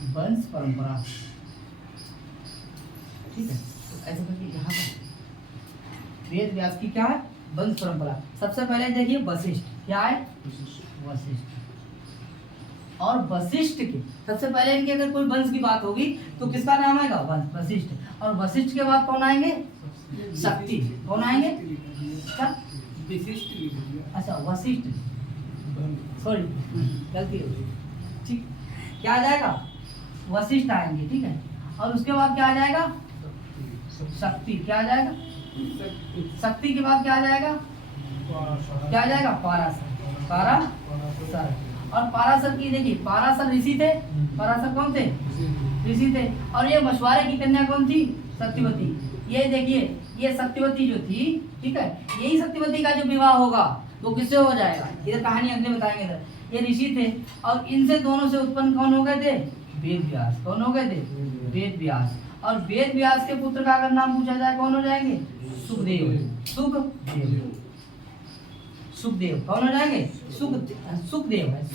वंश परंपरा। ठीक है, तो ऐसे करके यहाँ पर वेद व्यास की क्या है? वंश परंपरा। सबसे पहले देखिए वशिष्ठ। क्या है? वशिष्ठ। और वशिष्ठ के सबसे पहले इनके अगर कोई वंश की बात होगी तो किसका नाम आएगा? वशिष्ठ। और वशिष्ठ के बाद कौन आएंगे? शक्ति। कौन आएंगे? क्या? विशिष्ट। अच्छा, वशिष्ठ, सॉरी गलती हो गई। ठीक, क्या आ जाएगा? वशिष्ठ आएंगे। ठीक है, और उसके बाद क्या आ जाएगा? शक्ति। क्या आ जाएगा? शक्ति के बाद क्या आ जाएगा? क्या आ जाएगा? पाराशर। पाराशर। और पाराशर की देखिए, पाराशर ऋषि थे। पाराशर कौन थे? ऋषि थे। और ये मछुआरे की कन्या कौन थी? सत्यवती। ये देखिए, ये सत्यवती जो थी, ठीक है, यही सत्यवती का जो विवाह होगा वो किससे हो जाएगा? इधर कहानी अगले बताएंगे। इधर ये ऋषि थे, और इनसे दोनों से उत्पन्न कौन हो गए थे? वेद व्यास। कौन हो गए थे? वेद व्यास। और वेद व्यास के पुत्र का अगर नाम पूछा जाए कौन हो जाएंगे? सुखदेव। सुखदेव। सुखदेव कौन हो जाएंगे? सुखदेव है।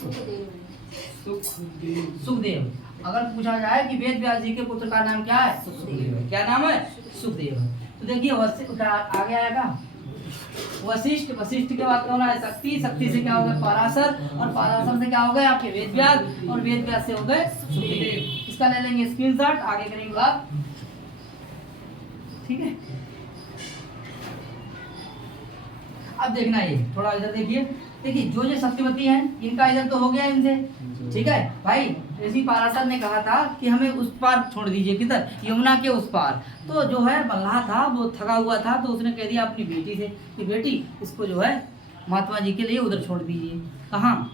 सुखदेव। अगर पूछा जाए कि वेद व्यास जी के पुत्र का नाम क्या है? सुखदेव है। क्या नाम है? सुखदेव है। तो देखिए आगे आएगा वशिष्ठ। वशिष्ठ के बाद कौन है? शक्ति। शक्ति से क्या हो गए? पराशर। और पराशर से क्या हो गए? आपके वेद व्यास। और वेद व्यास से हो गए सुखदेव। इसका ले लेंगे स्क्रीनशॉट, आगे करेंगे बात। ठीक है, अब देखना ये थोड़ा इधर देखिए। देखिए जो जो सत्यवती हैं इनका इधर तो हो गया इनसे। ठीक है भाई, ऋषि पराशर ने कहा था कि हमें उस पार छोड़ दीजिए। किधर? यमुना के उस पार। तो जो है मल्लाह था वो थका हुआ था, तो उसने कह दिया अपनी बेटी से कि बेटी इसको जो है महात्मा जी के लिए उधर छोड़ दीजिए। कहाँ?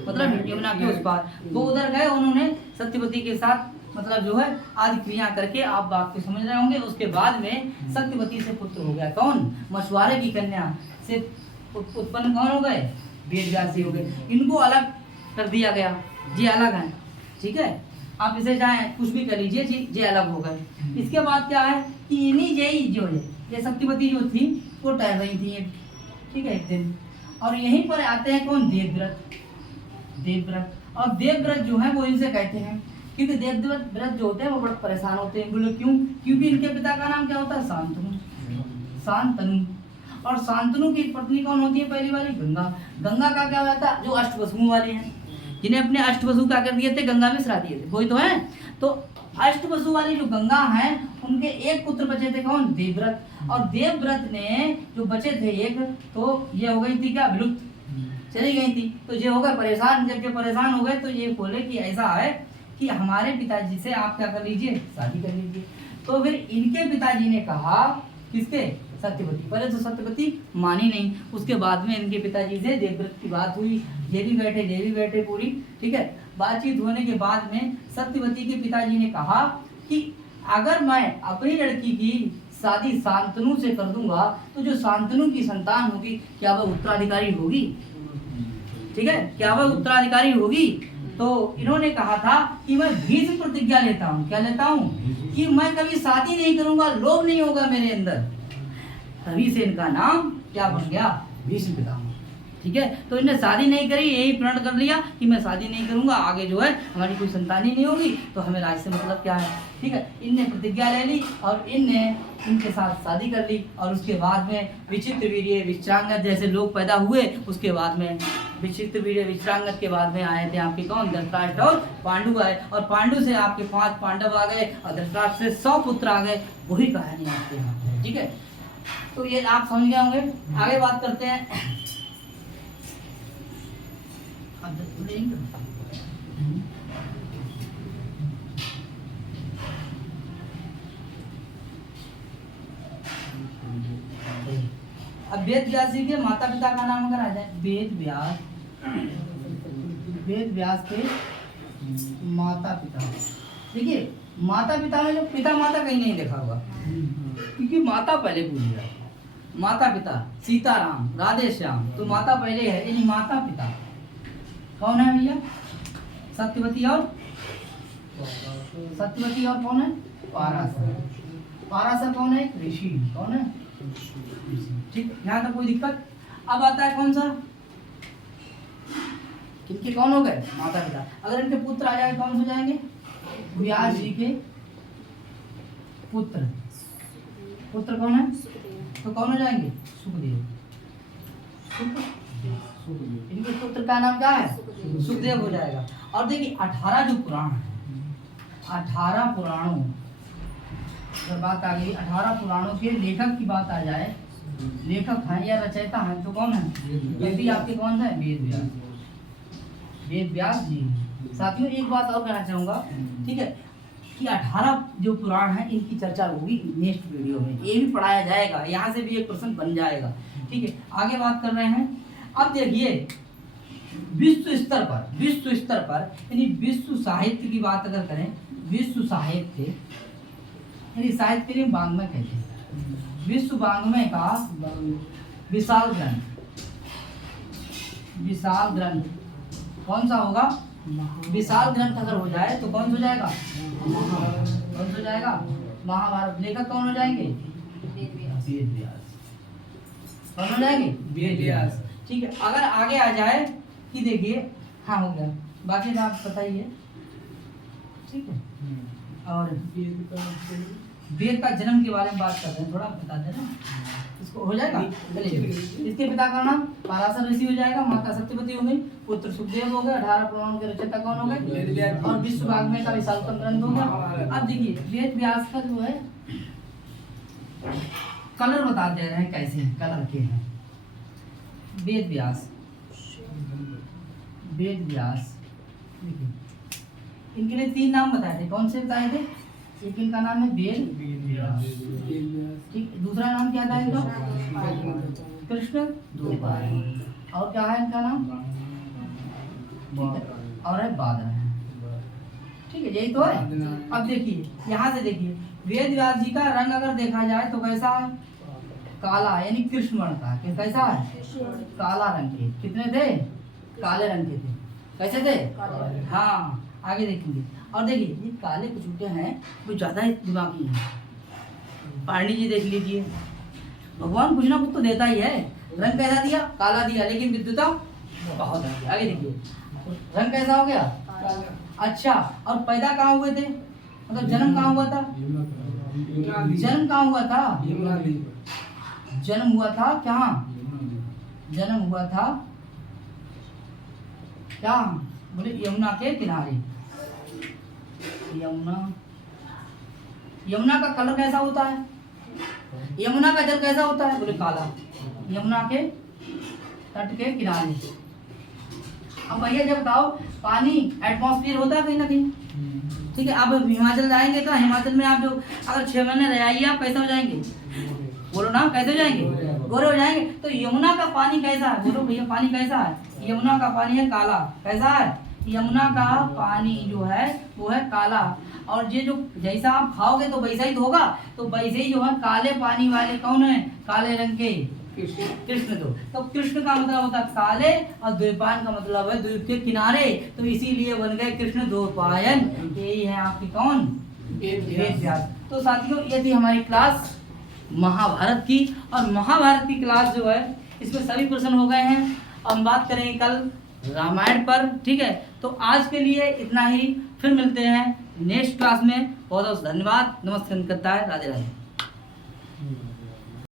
मतलब यमुना के उस पार। वो उधर गए, उन्होंने सत्यवती के साथ मतलब जो है आदि क्रिया करके, आप बात को समझ रहे होंगे। उसके बाद में सत्यवती से पुत्र हो गया। कौन? मछुआरे की कन्या से उत्पन्न कौन हो गए? वेद व्यास जी हो गए। इनको अलग कर दिया गया, ये अलग है। ठीक है, आप इसे चाहे कुछ भी कर लीजिए, ये अलग हो गए। इसके बाद क्या है कि इन्हीं यही जो है ये सत्यवती जो थी वो टहल रही थी। ठीक है, एक दिन, और यहीं पर आते हैं कौन? देवव्रत। देवव्रत। और देवव्रत जो है वो इनसे कहते हैं, क्योंकि देवव्रत जो होते हैं वो बड़े परेशान होते हैं। बोलो क्यों? क्योंकि इनके पिता का नाम क्या होता है? शांतनु। शांतनु। और शांतनु की पत्नी कौन होती है? पहली वाली गंगा। गंगा का क्या होता है? जो अष्टवसुओं वाले हैं, जिन्हें अपने अष्टवसु क्या कर दिए थे? गंगा में श्रा दिए थे। वही तो है। तो अष्टवसु वाली जो गंगा है उनके एक पुत्र बचे थे। कौन? देवव्रत। और देवव्रत ने जो बचे थे एक, तो ये हो गई थी क्या? विलुप्त, चली गई थी। तो ये हो गए परेशान। जब ये परेशान हो गए तो ये बोले कि ऐसा है कि हमारे पिताजी से आप क्या कर लीजिए? शादी कर लीजिए। तो फिर इनके पिताजी ने कहा, किसके? सत्यवती। पहले तो सत्यवती मानी नहीं, उसके बाद में इनके पिताजी से देवव्रत की बात हुई। ये भी बैठे पूरी। ठीक है, बातचीत होने के बाद में सत्यवती के पिताजी ने कहा कि अगर मैं अपनी लड़की की शादी शांतनु से कर दूंगा तो जो शांतनु की संतान होगी क्या वह उत्तराधिकारी होगी? ठीक है, क्या वह उत्तराधिकारी होगी? तो इन्होंने कहा था कि मैं भीष्म प्रतिज्ञा लेता हूँ। क्या लेता हूँ? कि मैं कभी शादी नहीं करूंगा, लोभ नहीं होगा मेरे अंदर। तभी से इनका नाम क्या बन गया? भीष्म पितामह। ठीक है, तो इन्हें शादी नहीं करी, यही प्रण कर लिया कि मैं शादी नहीं करूंगा, आगे जो है हमारी कोई संतान ही नहीं होगी, तो हमें राज्य से मतलब क्या है? ठीक है, इनने प्रतिज्ञा ले ली और इनने इनके साथ शादी कर ली और उसके बाद में विचित्र वीर्य विचित्रांगद जैसे लोग पैदा हुए। उसके बाद में विचित्र वीर्य विचित्रांगद के बाद में आए थे आपके कौन, धृतराष्ट्र और पांडु आए, और पांडु से आपके 5 पांडव आ गए और धृतराष्ट्र से 100 पुत्र आ गए। वही कहानी आपके यहाँ पे, ठीक है। तो ये आप समझ गए होंगे। आगे बात करते हैं। अब वेद व्यास जी के माता पिता का नाम अगर आ जाए, वेद व्यास के माता पिता, देखिए माता पिता में जो पिता माता कहीं नहीं देखा होगा, क्योंकि माता पहले पूछ रहा है। माता पिता सीताराम राधे श्याम, तो माता पहले है, यानी माता पिता कौन है भैया, सत्यवती और कौन है, पाराशर। पाराशर कौन है, ऋषि, कौन है, ठीक, यहाँ तक कोई दिक्कत। अब आता है कौन सा, किनके कौन हो गए, माता पिता। अगर इनके पुत्र आ जाए कौन हो जाएंगे, व्यास जी के पुत्र कौन है, तो कौन हो जाएंगे, सुखदेव। इनके पुत्र का नाम क्या है, सुखदेव हो जाएगा। और देखिए 18 जो पुराण है, 18 पुराणों अगर बात आ गई, 18 पुराणों के लेखक की बात आ जाए, लेखक हैं या रचयिता हैं तो कौन है, यदि आपके कौन है, वेद व्यास जी। साथियों एक बात और कहना चाहूँगा, ठीक है, कि 18 जो पुराण हैं इनकी चर्चा होगी नेक्स्ट वीडियो में, ये भी पढ़ाया जाएगा, यहाँ से भी एक प्रश्न बन जाएगा, ठीक है। आगे बात कर रहे हैं। अब देखिए विश्व स्तर पर यानी विश्व साहित्य की बात अगर करें, विश्व साहित्य यानी साहित्य के वाङ्मय कहते हैं, विश्व वाङ्मय का विशाल ग्रंथ कौन सा होगा, विशाल ग्रंथ अगर हो जाए तो कौन हो जाएगा, कौन हो जाएगा, महाभारत। लेखक कौन हो जाएंगे, वेद व्यास। कौन हो जाएंगे, वेद व्यास, ठीक है। अगर आगे आ जाए कि देखिए, हाँ हो गया, बाकी तो आप बताइए, ठीक है। और वेद का जन्म के बारे में बात करते हैं, थोड़ा बता देना, इसको हो जाएगा। चलिए, इसके पिता का नाम पाराशर ऋषि हो जाएगा, माता सत्यवती हो गई, पुत्र सुखदेव हो गए, 18 पुराणों के रचयिता कौन हो गए, और विश्व वाङ्मय का विशालतम ग्रंथ हो गया। अब देखिए वेद व्यास का जो है कलर बता दे रहे हैं, कैसे हैं कलर के हैं। वेद व्यास देखिए, इनके लिए 3 नाम बताए थे, कौन से बताए थे, एक इनका नाम है वेद व्यास, ठीक, दूसरा नाम क्या था इनका, कृष्ण द्वैपायन, और क्या है इनका नाम, और है बादरायण, ठीक है, यही तो है। अब देखिए यहाँ से देखिए, वेद व्यास जी का रंग अगर देखा जाए तो कैसा है, काला, यानी कृष्ण वर्ण का, कैसा है, काला रंग के, कितने थे, काले रंग के थे, कैसे थे, हाँ आगे देखेंगे। और देखिए ये काले कुछ हैं वो ज्यादा दिमागी हैं, पारणी जी देख लीजिए, भगवान कुछ ना कुछ तो देता ही है, रंग कैसा दिया, काला दिया, लेकिन विद्युता बहुत है। आगे देखिए रंग कैसा हो गया, अच्छा, और पैदा कहाँ हुए थे, मतलब जन्म कहाँ हुआ था, जन्म कहाँ हुआ था, जन्म हुआ था क्या, जन्म हुआ था क्या, बोले यमुना के किनारे। यमुना का कलर कैसा होता है, यमुना का जल कैसा होता है, बोले काला, यमुना के तट के किनारे। अब भैया जब बताओ, पानी एटमॉस्फेयर होता है कहीं ना कहीं, ठीक है। अब हिमाचल जाएंगे तो हिमाचल में आप जो अगर 6 महीने रह आइए, आप कैसे हो जाएंगे, बोलो ना, कैसे हो जाएंगे, गोरे हो जाएंगे। तो यमुना का पानी कैसा है, बोलो भैया पानी कैसा है, यमुना का पानी है काला, कैसा है, यमुना का पानी जो है वो है काला। और ये जो जैसा आप खाओगे तो वैसा ही तो होगा, तो वैसे ही जो है काले पानी वाले कौन है, काले रंग के कृष्ण। तो कृष्ण का मतलब होता है काले, और द्वैपायन का मतलब है द्वीप के किनारे, तो इसीलिए बन गए कृष्ण द्वैपायन। यही है आपकी कौन, वेद व्यास। तो साथियों ये थी हमारी क्लास महाभारत की, और महाभारत की क्लास जो है इसमें सभी प्रश्न हो गए हैं। हम बात करेंगे कल रामायण पर, ठीक है। तो आज के लिए इतना ही, फिर मिलते हैं नेक्स्ट क्लास में बहुत बहुत धन्यवाद। नमस्कार करता है। राधे राधे।